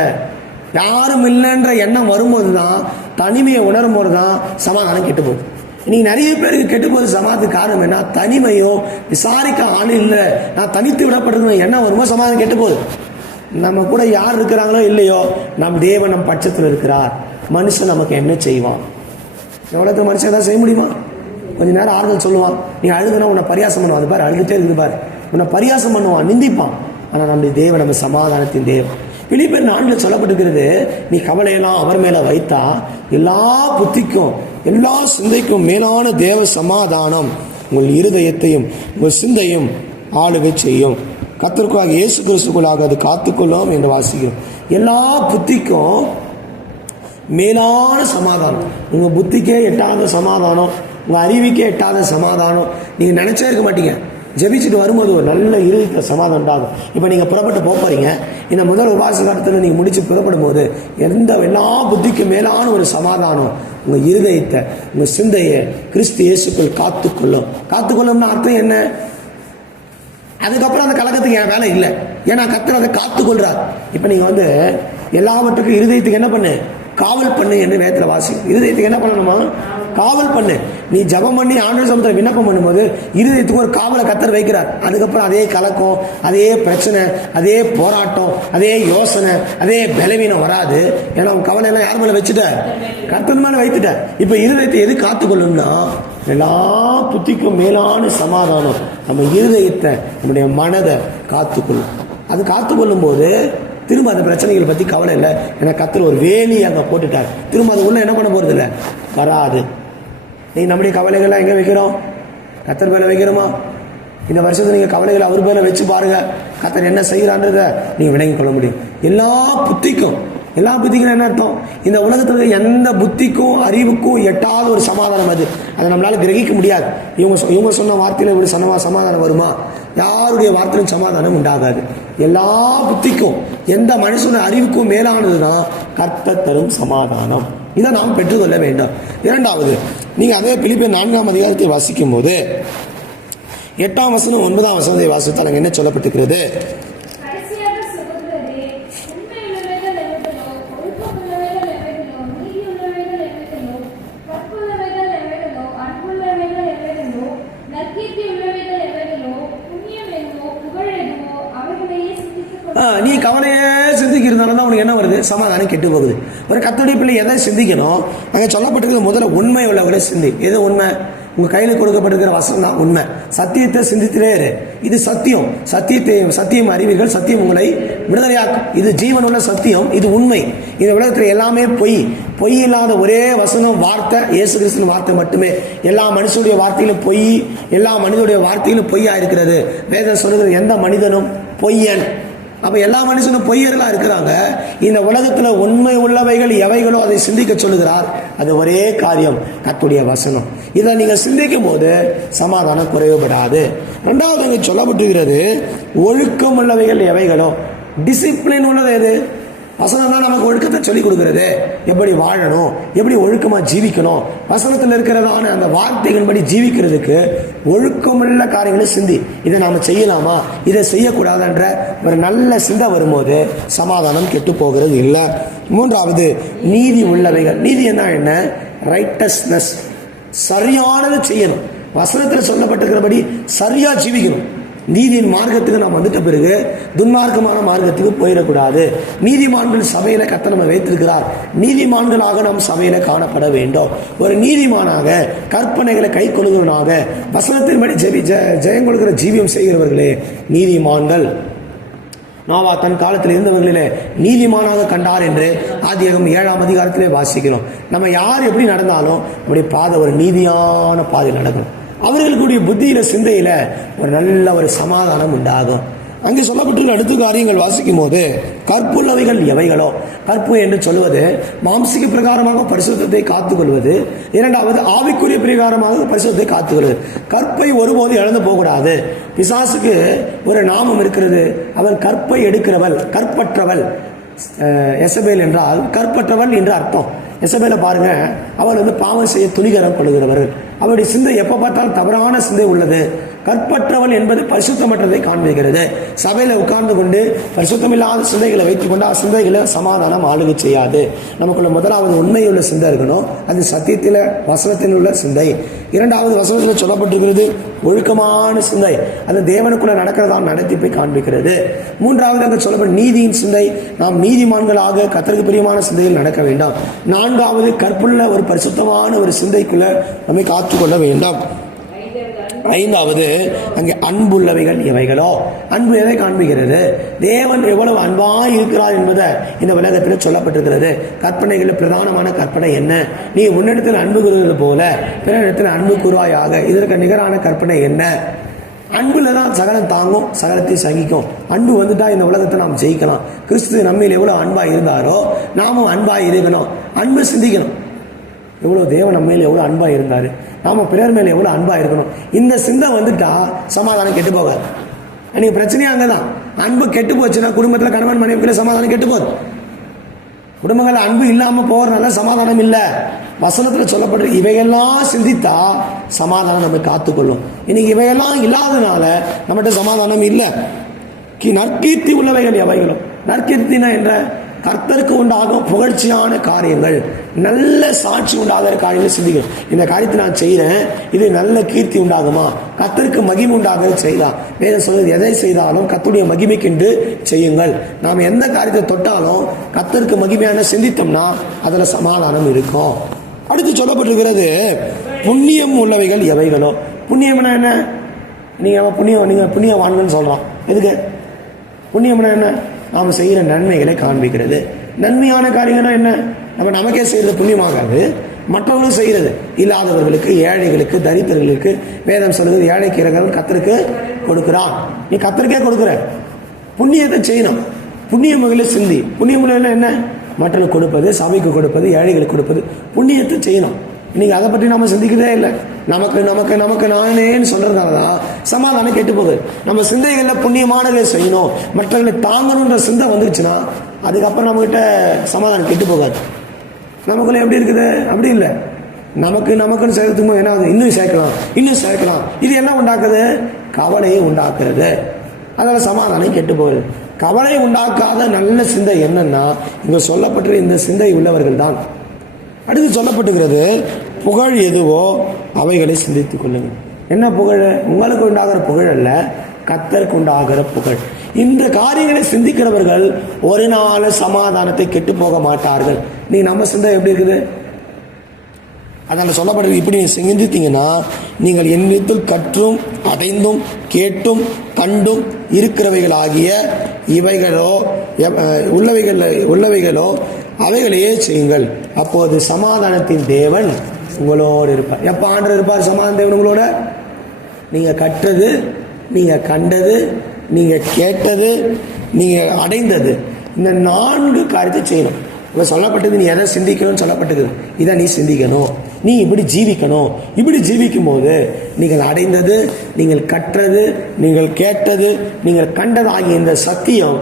யாரும் இல்லைன்ற எண்ணம் வரும்போது தான், தனிமையை உணரும் போது தான் சமாதானம் கெட்டு போகுது. இன்னைக்கு நிறைய பேருக்கு கெட்டு போகுது. சமாதானத்துக்கு காரணம் என்ன? தனிமையோ, விசாரிக்க ஆள் இல்லை, நான் தனித்து விடப்பட்டிருக்கணும் எண்ணம் வரும்போது சமாதானம் கெட்டு போகுது. நம்ம கூட யார் இருக்கிறாங்களோ இல்லையோ, நம் தேவன் நம் பட்சத்தில் இருக்கிறார். மனுஷன் நமக்கு என்ன செய்வான்? எவ்வளோக்கு மனுஷன் தான் செய்ய முடியுமா? கொஞ்ச நேரம் ஆறுதல் சொல்லுவான், நீ அழுதுனா உன்னை பரியாசம் பண்ணுவான். அது பாரு, அழுதுட்டே இருக்குது பாரு, உன்னை பரியாசம் பண்ணுவான், நிந்திப்பான். ஆனால் நம்முடைய தேவன் நம்ம சமாதானத்தின் தேவன். பிலிப்பியர் 4 சொல்லப்பட்டிருக்கிறது, நீ கவலையெல்லாம் அவர் மேல வைத்தா எல்லா புத்திக்கும் எல்லா சிந்தைக்கும் மேலான தேவ சமாதானம் உங்கள் இருதயத்தையும் உங்கள் சிந்தையும் ஆளுகை செய்யும். கர்த்தருக்காக இயேசு கிறிஸ்துக்குள்ளாக அது காத்துக்கொள்ளும் என்று வாசிக்கிறோம். எல்லா புத்திக்கும் மேலான சமாதானம், உங்க புத்திக்கே எட்டாத சமாதானம், உங்க அறிவிக்கே எட்டாத சமாதானம். நீங்க நினைச்சே இருக்க மாட்டீங்க. ஜெபிச்சுட்டு வரும்போது ஒரு நல்ல இருதயத்தை சமாதானம் உண்டாகும். இப்போ நீங்கள் புறப்பட்டு போகிறீங்க, இந்த முதல் உபாச காலத்தில் நீங்கள் முடிச்சு புறப்படும் போது எல்லா புத்திக்கும் மேலான ஒரு சமாதானம் உங்கள் இருதயத்தை, உங்கள் சிந்தையை கிறிஸ்து இயேசுக்குள் காத்துக்கொள்ளும். காத்துக்கொள்ளும்னு அர்த்தம் என்ன? அதுக்கப்புறம் அந்த கலக்கத்துக்கு என் வேலை இல்லை, ஏன்னா கர்த்தர் அதை காத்துக்கொள்றார். இப்போ நீங்கள் எல்லாவற்றுக்கும் இருதயத்துக்கு என்ன பண்ணு? காவல் பண்ணு என்று வேதத்தில் வாசிக்கும். இருதயத்துக்கு என்ன பண்ணணுமா? காவல் பண்ணு. நீ ஜபம் பண்ணி ஆண்டவர் சமூகத்தில் விண்ணப்பம் பண்ணும்போது இருதயத்துக்கு ஒரு காவலை கர்த்தர் வைக்கிறார். அதுக்கப்புறம் அதே கலக்கம், அதே பிரச்சனை, அதே போராட்டம், அதே யோசனை, அதே பலவீனம் வராது. ஏன்னா உன் கவலை எல்லாம் யார் மேலே வச்சுட்ட? கர்த்தர் மேலே வைத்துட்ட. இப்போ இருதயத்தை எது காத்துக்கொள்ளும்னா, எல்லா புத்திக்கும் மேலான சமாதானம் நம்ம இருதயத்தை, நம்முடைய மனதை காத்துக்கொள்ளும். அது காத்துக்கொள்ளும் போது திரும்ப அந்த பிரச்சனைகளை பற்றி கவலை இல்லை, ஏன்னா கர்த்தர் ஒரு வேலி அங்கே போட்டுட்டார். திரும்ப அது உள்ள என்ன பண்ண போகிறது இல்லை, வராது. நீங்கள் நம்முடைய கவலைகள்லாம் எங்கே வைக்கிறோம்? கர்த்தர் மேலே வைக்கிறோமா? இந்த வருஷத்துல நீங்கள் கவலைகளை அவர் மேலே வச்சு பாருங்க, கர்த்தர் என்ன செய்கிறான்றதை நீங்கள் விளங்கிக் கொள்ள முடியும். எல்லா புத்திக்கும் என்ன அர்த்தம்? இந்த உலகத்தில் எந்த புத்திக்கும் அறிவுக்கும் எட்டாத ஒரு சமாதானம் அது. அதை நம்மளால கிரகிக்க முடியாது. இவங்க சொன்ன வார்த்தையில ஒரு சமாதானம் வருமா? யாருடைய வார்த்தையிலும் சமாதானம் உண்டாகாது. எல்லா புத்திக்கும் எந்த மனுஷனுடைய அறிவுக்கும் மேலானதுதான் கர்த்தர் தரும் சமாதானம். இதை நாம் பெற்றுக்கொள்ள வேண்டும். இரண்டாவது, நீங்க அதே பிலிப்பியர் 4ஆம் அதிகாரத்தை வாசிக்கும் போது 8ஆம் வசனம் 9ஆம் வசனத்தை வாசித்தால் அங்கே என்ன சொல்லப்பட்டிருக்கிறது? நீ கவலையே சிந்திக்கிறதுனால தான் உனக்கு என்ன வருது? சமாதானம் கெட்டு போகுது. ஒரு கர்த்தருடைய பிள்ளை எதை சிந்திக்கணும்? அங்கே சொல்லப்பட்டிருக்கிறது முதல்ல உண்மை உள்ளவரை சிந்தி. எது உண்மை? உங்க கையில கொடுக்கப்பட்டிருக்கிற வசனம் தான் உண்மை. சத்தியத்தை சிந்தித்திலே இரு. இது சத்தியம். சத்தியம் அறிவீர்கள், சத்தியம் உங்களை விடுதலையாக்கும். இது ஜீவனுள்ள சத்தியம், இது உண்மை. இந்த உலகத்தில் எல்லாமே பொய் இல்லாத ஒரே வசனம் வார்த்தை இயேசு கிறிஸ்துவின் வார்த்தை மட்டுமே. எல்லா மனுஷனுடைய வார்த்தையிலும் பொய், எல்லா மனிதனுடைய வார்த்தையிலும் பொய்யா இருக்கிறது. வேதம் சொல்லுகிறது எந்த மனிதனும் பொய்யன். அப்ப எல்லா மனுஷனும் பொய்யர்களா இருக்கிறாங்க. இந்த உலகத்துல உண்மை உள்ளவைகள் எவைகளோ அதை சிந்திக்க சொல்லுகிறார். அது ஒரே காரியம், கர்த்தருடைய வசனம். இதை நீங்க சிந்திக்கும் போது சமாதானம் குறைவுபடாது. இரண்டாவது அங்கே சொல்லப்பட்டிருக்கிறது ஒழுக்கம் உள்ளவைகள் எவைகளோ. டிசிப்ளின் உள்ளது எது? வசனம் தான் நமக்கு ஒழுக்கத்தை சொல்லிக் கொடுக்கிறது. எப்படி வாழணும், எப்படி ஒழுக்கமா ஜீவிக்கணும், வசனத்தில் இருக்கிறதான அந்த வார்த்தைகளின்படி ஜீவிக்கிறதுக்கு ஒழுக்கமுள்ள காரியங்களை சிந்தி. இதை நாம செய்யலாமா, இதை செய்யக்கூடாதுன்ற ஒரு நல்ல சிந்தை வரும்போது சமாதானம் கெட்டு போகிறது இல்லை. மூன்றாவது, நீதி உள்ளவைகள். நீதி என்ன? ரைட்டஸ்னஸ். சரியானதை செய்யணும். வசனத்தில் சொல்லப்பட்டிருக்கிறபடி சரியா ஜீவிக்கணும். நீதியின் மார்க்கத்துக்கு நாம் வந்துட்ட பிறகு துன்மார்க்கமான மார்க்கத்துக்கு போயிடக்கூடாது. நீதிமான்கள் சபையில கர்த்தர் நம்ம வைத்திருக்கிறார். நீதிமான்களாக நாம் சபையில காணப்பட வேண்டும். ஒரு நீதிமானாக, கற்பனைகளை கை கொள்கிறவனாக, வசனத்தின்படி ஜெயம் கொடுக்கிற ஜீவியம் செய்கிறவர்களே நீதிமான்கள். நோவா தன் காலத்தில் இருந்தவர்களிலே நீதிமானாக கண்டார் என்று ஆதியாகமம் 7ஆம் அதிகாரத்திலே வாசிக்கிறோம். நம்ம யார் எப்படி நடந்தாலும் நம்முடைய பாதை ஒரு நீதியான பாதையில் நடக்கணும். அவர்களுடைய புத்தியில சிந்தையில ஒரு நல்ல ஒரு சமாதானம் உண்டாகும். அங்கே சொல்லப்பட்டுள்ள அடுத்த காரியங்கள் வாசிக்கும் போது கற்புள்ளவைகள் எவைகளோ. கற்பு என்று சொல்வது மாம்சிக பிரகாரமாக பரிசுத்தத்தை காத்துக்கொள்வது. இரண்டாவது, ஆவிக்குரிய பிரகாரமாக பரிசுத்தத்தை காத்துக்கொள்வது. கற்பை ஒருபோது இழந்து போகக்கூடாது. பிசாசுக்கு ஒரு நாமம் இருக்கிறது, அவன் கற்பை எடுக்கிறவள், கற்பற்றவள். எசபேல் என்றால் கற்பற்றவள் என்று அர்த்தம். எசபேல பாருங்க, அவள் பாவம் செய்ய துணிகரம் கொள்கிறவர்கள். அவருடைய சிந்தை எப்ப பார்த்தாலும் தவறான சிந்தை உள்ளது. கற்பற்றவள் என்பது பரிசுத்தமற்றதை காண்பிக்கிறது. சபையில உட்கார்ந்து கொண்டு பரிசுத்தமில்லாத சிந்தைகளை வைத்துக் கொண்டு சிந்தைகளை சமாதானம் ஆளுகை செய்யாது. நமக்குள்ள முதலாவது உண்மையுள்ள சிந்தை இருக்கணும். அது சத்தியத்தில வசனத்தில் உள்ள சிந்தை. இரண்டாவது, வசனத்தில் சொல்லப்பட்டிருக்கிறது ஒழுக்கமான சிந்தை. அது தேவனுக்குள்ள நடக்கிறதா நடத்திப்பை காண்பிக்கிறது. மூன்றாவது அங்கே சொல்லப்பட்ட நீதியின் சிந்தை. நாம் நீதிமான்களாக கர்த்தருக்கு பிரியமான சிந்தையில் நடக்க வேண்டும். நான்காவது, கற்புள்ள ஒரு பரிசுத்தமான ஒரு சிந்தைக்குள்ள நம்மை காத்துக்கொள்ள வேண்டும். ஐந்தாவது, அங்கே அன்புள்ளவைகள் எவைகளோ. அன்பு எதை காண்பிக்கிறது? தேவன் எவ்வளவு அன்பாய் இருக்கிறார் என்பதை இந்த உலகத்தில் சொல்லப்பட்டிருக்கிறது. கற்பனைகளில் பிரதானமான கற்பனை என்ன? நீ உன்னிடத்தில் அன்பு கூறுவது போல பிறரிடத்தில் அன்பு கூறுவாயாக. இதற்கு நிகரான கற்பனை என்ன? அன்புல தான் சகலம் தாங்கும், சகலத்தை சகிக்கும். அன்பு வந்துட்டா இந்த உலகத்தை நாம் ஜெயிக்கலாம். கிறிஸ்து நம்மில் எவ்வளவு அன்பாய் இருந்தாரோ நாமும் அன்பாய் இருக்கணும். அன்பு சிந்திக்கணும். எவ்வளவு தேவன் நம்ம மேல எவ்வளவு அன்பா இருந்தாரு, நாம பிறர் மேல எவ்வளவு அன்பா இருக்கணும். இந்த சிந்தை வந்துட்டா சமாதானம் கெட்டு போகாது. அன்னைக்கு பிரச்சனையா அங்கதான். அன்பு கெட்டு போச்சுன்னா குடும்பத்துல கணவன் மனைவிக்குள்ள சமாதானம் கெட்டு போகுது. குடும்பங்கள் அன்பு இல்லாம போறதுனால சமாதானம் இல்லை. வசனத்துல சொல்லப்படுற இவையெல்லாம் சிந்தித்தா சமாதானம் நம்ம காத்துக்கொள்ளும். இன்னைக்கு இவையெல்லாம் இல்லாதனால நம்மகிட்ட சமாதானம் இல்லை. நற்கீர்த்தி உள்ளவைகள் எவைகளும். நற்கீர்த்தினா என்ற கர்த்தருக்கு உண்டாகும் புகழ்ச்சியான காரியங்கள், நல்ல சாட்சி உண்டாகிற காரியங்களை சிந்திக்கணும். இந்த காரியத்தை நான் செய்கிறேன், இது நல்ல கீர்த்தி உண்டாகுமா, கர்த்தருக்கு மகிமை உண்டாக செய்தா. வேதம் சொல்றது எதை செய்தாலும் கர்த்தருடைய மகிமைக்கென்று செய்யுங்கள். நாம் எந்த காரியத்தை தொட்டாலும் கர்த்தருக்கு மகிமையான சிந்தித்தோம்னா அதுல சமாதானம் இருக்கும். அடுத்து சொல்லப்பட்டிருக்கிறது புண்ணியம் உள்ளவைகள் எவைகளோ. புண்ணியம்னா என்ன? நீங்க புண்ணியவான்கள் சொல்றோம். எதுக்கு புண்ணியம்னா என்ன? நாம் செய்கிற நன்மைகளை காண்பிக்கிறது. நன்மையான காரியம்னா என்ன? நம்ம நமக்கே செய்கிறது புண்ணியமாகாது, மற்றவர்களும் செய்கிறது. இல்லாதவர்களுக்கு, ஏழைகளுக்கு, தரித்திரர்களுக்கு வேதம் சொல்லுது, ஏழைக்கு இறங்குறவன் கர்த்தருக்கு கொடுக்கிறான். நீ கர்த்தருக்கே கொடுக்குற புண்ணியத்தை செய்யணும். புண்ணிய முறையில சிந்தி. புண்ணிய முறையில் என்ன? மற்றவர்களுக்கு கொடுப்பது, சபைக்கு கொடுப்பது, ஏழைகளுக்கு கொடுப்பது, புண்ணியத்தை செய்யணும். இன்னைக்கு அதை பற்றி நம்ம சிந்திக்கிறதே இல்லை. நமக்கு நமக்கு நமக்கு நானேன்னு சொல்றதுனால தான் சமாதானம் கெட்டு போகுது. நம்ம சிந்தைகளில் புண்ணியமானதை செய்யணும், மற்றவர்களை தாங்கணுன்ற சிந்தை வந்துருச்சுன்னா அதுக்கப்புறம் நம்மகிட்ட சமாதானம் கெட்டு போகாது. நமக்குள்ள எப்படி இருக்குது? அப்படி இல்லை. நமக்குன்னு சேர்த்துக்கும் என்ன ஆகுது? இன்னும் சேர்க்கலாம். இது என்ன உண்டாக்குது? கவலையை உண்டாக்குறது. அதனால சமாதானம் கெட்டு போகுது. கவலை உண்டாக்காத நல்ல சிந்தை என்னன்னா இங்க சொல்லப்பட்ட இந்த சிந்தை உள்ளவர்கள் தான். அடுத்து சொல்லப்பட்டுகிறது, புகழ் எதுவோ அவைகளை சிந்தித்துக் கொள்ளுங்கள். என்ன புகழ்? உங்களுக்கு உண்டாகிற புகழ் அல்ல, கர்த்தருக்கு உண்டாகிற புகழ். இந்த காரியங்களை சிந்திக்கிறவர்கள் ஒரு நாள் சமாதானத்தை கெட்டு போக மாட்டார்கள். நீ நம்ம சிந்தை எப்படி இருக்குது? அதனால சொல்லப்படுறது, இப்படி சிந்தித்தீங்கன்னா நீங்கள் என்னிடத்தில் கற்றும் அடைந்தும் கேட்டும் கண்டும் இருக்கிறவைகளாகிய இவைகளோ உள்ளவைகளோ அவைகளையே செய்யுங்கள். அப்போது சமாதானத்தின் தேவன் உங்களோடு இருப்பார். எப்ப ஆண்டவர் இருப்பார்? சமாதான தேவன் உங்களோட. நீங்க கற்றது, நீங்க கண்டது, நீங்க கேட்டது, நீங்க அடைந்தது, இந்த 4 காரியத்தை செய்யணும். இப்போ சொல்லப்பட்டது, நீ எதை சிந்திக்கணும்னு சொல்லப்பட்டது, இதை நீ சிந்திக்கணும், நீ இப்படி ஜீவிக்கணும். இப்படி ஜீவிக்கும் போது நீங்கள் அடைந்தது, நீங்கள் கற்றது, நீங்கள் கேட்டது, நீங்கள் கண்டது ஆகிய இந்த சத்தியம்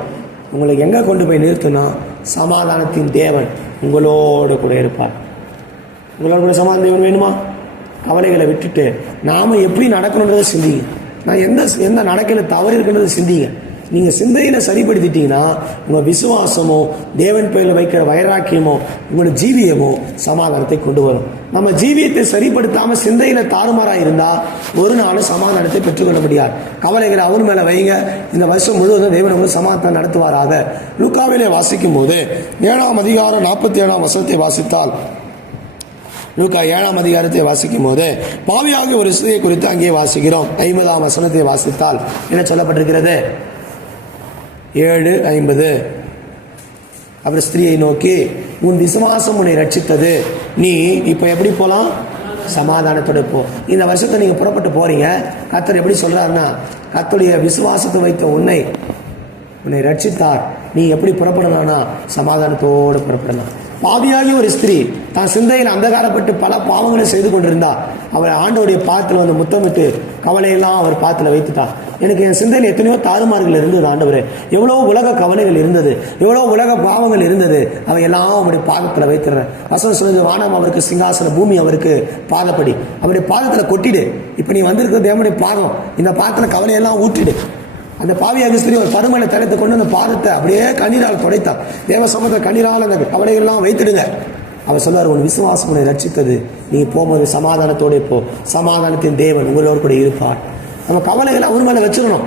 உங்களை எங்க கொண்டு போய் நிறுத்தினா, சமாதானத்தின் தேவன் உங்களோடு கூட இருப்பார். உங்களோட கூட சமாதான தேவன் வேணுமா? கவலைகளை விட்டுட்டு நாம எப்படி நடக்கணுன்றதை சிந்திங்க. நான் எந்த நடக்கையில் தவறு இருக்கின்றதை சிந்திங்க. நீங்க சிந்தையில சரிப்படுத்திட்டீங்கன்னா உங்க விசுவாசமோ, தேவன் பேரில் வைக்கிற வைராக்கியமோ, உங்களோட ஜீவியமோ சமாதானத்தை கொண்டு வரும். நம்ம ஜீவியத்தை சரிப்படுத்தாம சிந்தையில தாறுமாறா இருந்தா ஒரு நாளும் சமாதானத்தை பெற்றுக்கொள்ள முடியாது. கவலைகளை அவர் மேல வைங்க. இந்த வருஷம் முழுவதும் தேவன் உங்களுக்கு சமாதானம் நடத்துவாராக. லூக்காவிலே வாசிக்கும் போது 7ஆம் அதிகாரம் 47ஆம் வசனத்தை வாசித்தால், லூக்கா 7ஆம் அதிகாரத்தை வாசிக்கும் போது பாவியாக ஒரு ஸ்திரியை குறித்து அங்கே வாசிக்கிறோம். 50ஆம் வசனத்தை வாசித்தால் என்ன சொல்லப்பட்டிருக்கிறது? 7:50. அவர் ஸ்திரியை நோக்கி, உன் விசுவாசம் உன்னை ரட்சித்தது, நீ இப்ப எப்படி போலாம்? சமாதானத்தோட போ. இந்த வருஷத்தை நீங்க புறப்பட்டு போறீங்க. கர்த்தர் எப்படி சொல்றாருன்னா, கர்த்தருடைய விசுவாசத்தை வைத்த உன்னை ரட்சித்தார். நீ எப்படி புறப்படணும்னா சமாதானத்தோடு புறப்படலாம். பாவியாகி ஒரு ஸ்திரீ தான் சிந்தையில் அந்தகாரப்பட்டு பல பாவங்களை செய்து கொண்டிருந்தா, அவர் ஆண்டோடைய பாத்துல வந்து முத்தமிட்டு கவலையெல்லாம் அவர் பாத்துல வைத்துட்டா. எனக்கு என் சிந்தையில் எத்தனையோ தாறுமாறுகள் இருந்தது ஆண்டவரே, எவ்வளோ உலக கவலைகள் இருந்தது, எவ்வளோ உலக பாவங்கள் இருந்தது, அவை எல்லாம் அவருடைய பாதத்தில் வைத்துறேன். வசனம் சொல்லுது, வானம் அவருக்கு சிங்காசனம், பூமி அவருக்கு பாதப்படி. அவருடைய பாதத்தில் கொட்டிடு. இப்ப நீ வந்திருக்கிறது தேவனுடைய பாதம். இந்த பாதத்துல கவலையெல்லாம் ஊற்றிடு. அந்த பாவியாக ஸ்திரீ ஒரு பருமனை தலைத்து கொண்டு அந்த பாதத்தை அப்படியே கண்ணீரால் துடைத்தான். தேவ சமூகத்தை கண்ணீரால் அந்த கவலைகள்லாம் வைத்துடுங்க. அவர் சொல்றார், உன் விசுவாசம் உன்னை ரட்சித்தது, நீ போகும்போது சமாதானத்தோட போ, சமாதானத்தின் தேவன் உங்களோடு கூட இருப்பார். நம்ம கவலைகளை அவர் மேல வச்சிடணும்.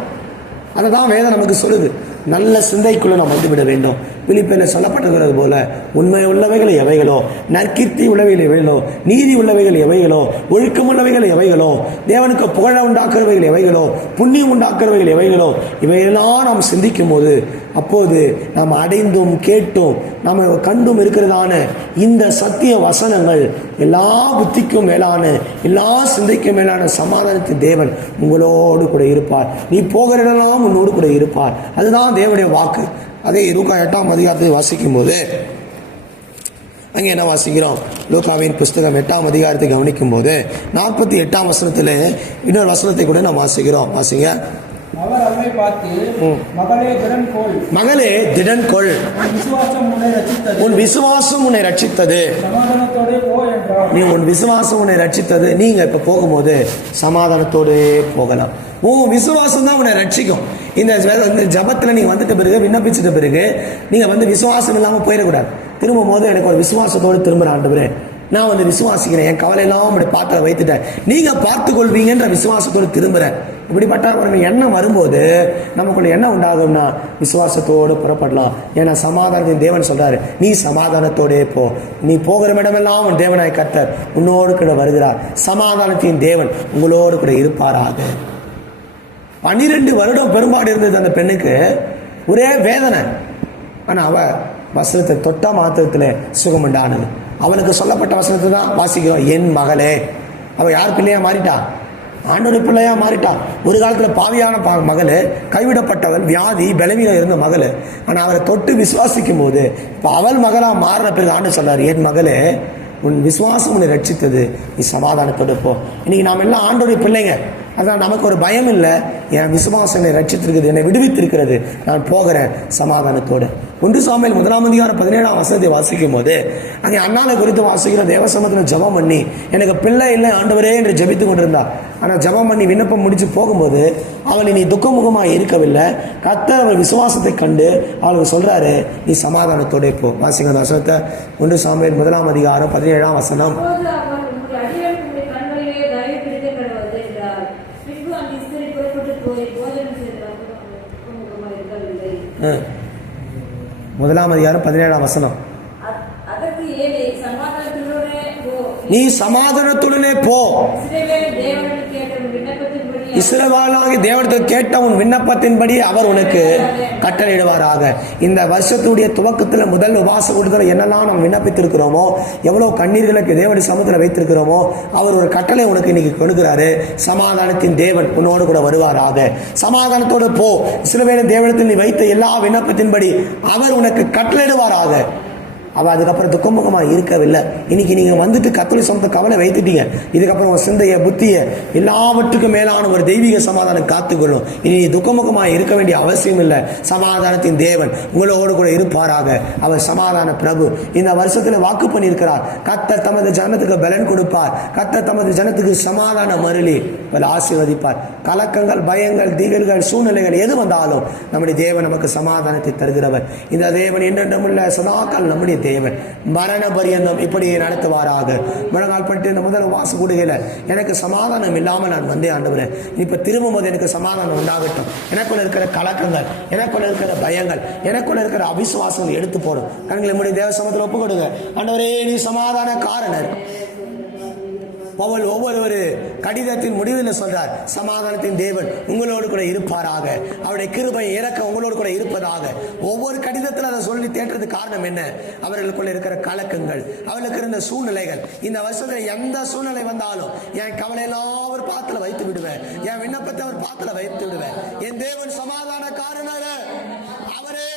அதை தான் வேதம் நமக்கு சொல்லுது. நல்ல சிந்தைக்குள்ள நாம் வந்துவிட வேண்டும். பிலிப்பில் சொல்லப்பட்டிருக்கிறது போல, உண்மை உள்ளவைகள் எவைகளோ, நற்கீர்த்தி உள்ளவைகள் எவைகளோ, நீதி உள்ளவைகள் எவைகளோ, ஒழுக்கம் உள்ளவைகள் எவைகளோ, தேவனுக்கு புகழ உண்டாக்குறவைகள் எவைகளோ, புண்ணியம் உண்டாக்குறவைகள் எவைகளோ, இவையெல்லாம் நாம் சிந்திக்கும் போது, அப்போது நாம் அடைந்தும் கேட்டும் நாம் கண்டும் இருக்கிறதான இந்த சத்திய வசனங்கள் எல்லா புத்திக்கும் மேலான, எல்லா சிந்தைக்கும் மேலான சமாதானத்தின் தேவன் உங்களோடு கூட இருப்பார். நீ போகிற இடமெல்லாம் உன்னோடு கூட இருப்பார். அதுதான் தேவனுடைய வாக்கு. அதே லூக்கா 8ஆம் அதிகாரத்தை வாசிக்கும் போது அங்கே என்ன வாசிக்கிறோம்? லூக்காவின் புஸ்தகம் 8ஆம் அதிகாரத்தை கவனிக்கும் போது 48ஆம் வசனத்தில் இன்னொரு வசனத்தை கூட நாம் வாசிக்கிறோம். வாசிங்க. அவர் அவரை பார்த்து, மகளே திடன் கொள், மகளே திடன் கொள், உன் விசுவாசம் உன்னை ரட்சித்தது, சமாதானத்தோட போ என்றார். நீ உன் விசுவாசம் உன்னை ரட்சித்தது. நீங்க இப்ப போகும்போது சமாதானத்தோடு போகலாம். உன் விசுவாசம் தான் உன்னை ரட்சிக்கும். இந்த ஜபத்துல நீங்க வந்துட்ட பிறகு, விண்ணப்பிச்சிட்ட பிறகு நீங்க விசுவாசம் இல்லாம போயிடக்கூடாது. திரும்பும் போது எனக்கு ஒரு விசுவாசத்தோடு திரும்புற ஆண்டவரே, நான் விசுவாசிக்கிறேன், என் கவலை எல்லாம் உங்களுடைய பாத்திர வைத்துட்டேன், நீங்க பார்த்து கொள்வீங்கன்ற விசுவாசத்தோடு திரும்புறேன். இப்படிப்பட்ட ஒரு எண்ணம் வரும்போது நமக்குள்ள என்ன உண்டாகும்னா விசுவாசத்தோடு புறப்படலாம். ஏன்னா சமாதானத்தின் தேவன் சொல்றாரு, நீ சமாதானத்தோடே போ, நீ போகிற இடமெல்லாம் உன் தேவனாய் கர்த்தர் உன்னோடு கூட வருகிறார். சமாதானத்தின் தேவன் உங்களோடு கூட இருப்பாராக. 12 வருடம் பெரும்பாடு இருந்தது அந்த பெண்ணுக்கு. ஒரே வேதனை. ஆனா அவ வசனத்தை தொட்ட மாத்திரத்துல சுகம் உண்டானது. அவனுக்கு சொல்லப்பட்ட வசனத்தை தான் வாசிக்கிறோம். என் மகளே, அவ யார் பிள்ளையா மாறிட்டா? ஆண்டோட பிள்ளையா மாறிட்டா. ஒரு காலத்துல பாவியான மகளு, கைவிடப்பட்டவள், வியாதி பலவீனம் இருந்த மகளு. ஆனா அவரை தொட்டு விசுவாசிக்கும் போது இப்ப அவள் மகளா மாறின பிறகு ஆண்டு சொல்றாரு, என் மகளே, உன் விசுவாசம் உன்னை ரட்சித்தது, நீ சமாதானத்தோடு போ. இன்னைக்கு நாம் எல்லாம் ஆண்டோடைய பிள்ளைங்க. அதான் நமக்கு ஒரு பயம் இல்லை. என் விசுவாசம் என்னை ரட்சித்திருக்கிறது, என்னை விடுவித்திருக்கிறது, நான் போகிறேன் சமாதானத்தோடு. 1 சாமுவேல் 1:17 வாசிக்கும் போது அங்கே அண்ணாலை குறித்து வாசிக்கிற தேவசமத்தில் ஜெபம் பண்ணி எனக்கு பிள்ளை இல்லை ஆண்டவரே என்று ஜெபித்து கொண்டிருந்தா. ஆனால் ஜெபம் பண்ணி விண்ணப்பம் முடிச்சு போகும்போது அவள் இனி துக்கமுகமாக இருக்கவில்லை. கர்த்தர் அவள் விசுவாசத்தை கண்டு அவளுக்கு சொல்றாரு, நீ சமாதானத்தோட போ. வாசிக்கிற வசனத்தை 1 சாமுவேல் 1:17. முதலாம் அதிகாரம் 17 நீ சமாதானத்துடனே போ, இஸ்ரவேலாகிய தேவனிடத்தில் கேட்ட உன் விண்ணப்பத்தின்படி அவர் உனக்கு கட்டளையிடுவாராக. இந்த வருஷத்துடைய துவக்கத்தில் முதல் உபவாச கூட்டத்தில் என்னெல்லாம் நாம் விண்ணப்பித்திருக்கிறோமோ, எவ்வளவு கண்ணீர்களுக்கு தேவனுடைய சமூகத்தில் வைத்திருக்கிறோமோ, அவர் ஒரு கட்டளை உனக்கு இன்னைக்கு கொடுக்கிறாரு. சமாதானத்தின் தேவன் உன்னோடு கூட வருவாராக. சமாதானத்தோடு போ, இஸ்ரவேலின் தேவனிடத்தில் நீ வைத்த எல்லா விண்ணப்பத்தின்படி அவர் உனக்கு கட்டளையிடுவாராக. அவள் அதுக்கப்புறம் துக்கமுகமாக இருக்கவில்லை. இன்னைக்கு நீங்கள் வந்துட்டு கத்தோலிக்க சமூகத்தை கவலை வைத்துட்டீங்க. இதுக்கப்புறம் உங்கள் சிந்தைய புத்தியை எல்லாவற்றுக்கும் மேலான ஒரு தெய்வீக சமாதானம் காத்துக்கொள்ளும். இனி துக்கமுகமாக இருக்க வேண்டிய அவசியம் இல்லை. சமாதானத்தின் தேவன் உங்களோடு கூட இருப்பாராக. அவர் சமாதான பிரபு. இந்த வருஷத்தில் வாக்கு பண்ணியிருக்கிறார். கர்த்தர் தமது ஜனத்துக்கு பலன் கொடுப்பார். கர்த்தர் தமது ஜனத்துக்கு சமாதான மருளி ஆசீர்வதிப்பார். கலக்கங்கள், பயங்கள், திகழ்கள், சூழ்நிலைகள் எது வந்தாலும் நம்முடைய தேவன் நமக்கு சமாதானத்தை தருகிறவர். இந்த தேவன் என்றென்றுமுள்ள சதாக்கால் நம்முடைய தேவன் மரண பரியந்தம் இப்படி நடத்துவாராக. முழங்கால் பட்டு இந்த முதல் வாச கூடுகையில் எனக்கு சமாதானம் இல்லாமல் நான் வந்தே ஆண்டவரே, இப்ப திரும்பும் போது எனக்கு சமாதானம் உண்டாகட்டும். எனக்குள்ள இருக்கிற கலக்கங்கள், எனக்குள்ள இருக்கிற பயங்கள், எனக்குள்ள இருக்கிற அவிசுவாசங்கள் எடுத்து போடும். கண்களை மூடி தேவ சமூகத்தில் ஒப்பு கொடுங்க. ஆண்டவரே, நீ சமாதான காரணர். ஒவ்வொரு கடிதத்தின் முடிவில் சொல்றார், சமாதானத்தின் தேவன் உங்களோடு கூட இருப்பாராக. அவருடைய கிருபை இறக்க உங்களோடு கூட இருப்பதாக. ஒவ்வொரு கடிதத்தில் அதை சொல்லி தேடுறது காரணம் என்ன? அவர்களுக்குள்ள இருக்கிற கலக்கங்கள், அவர்களுக்கு இருந்த சூழ்நிலைகள். இந்த வருஷத்துல எந்த சூழ்நிலை வந்தாலும் என் கவலையெல்லாம் அவர் பாத்துல வைத்து விடுவேன். என் விண்ணப்பத்தை அவர் பாத்துல வைத்து விடுவேன். என் தேவன் சமாதான காரணர். அவரே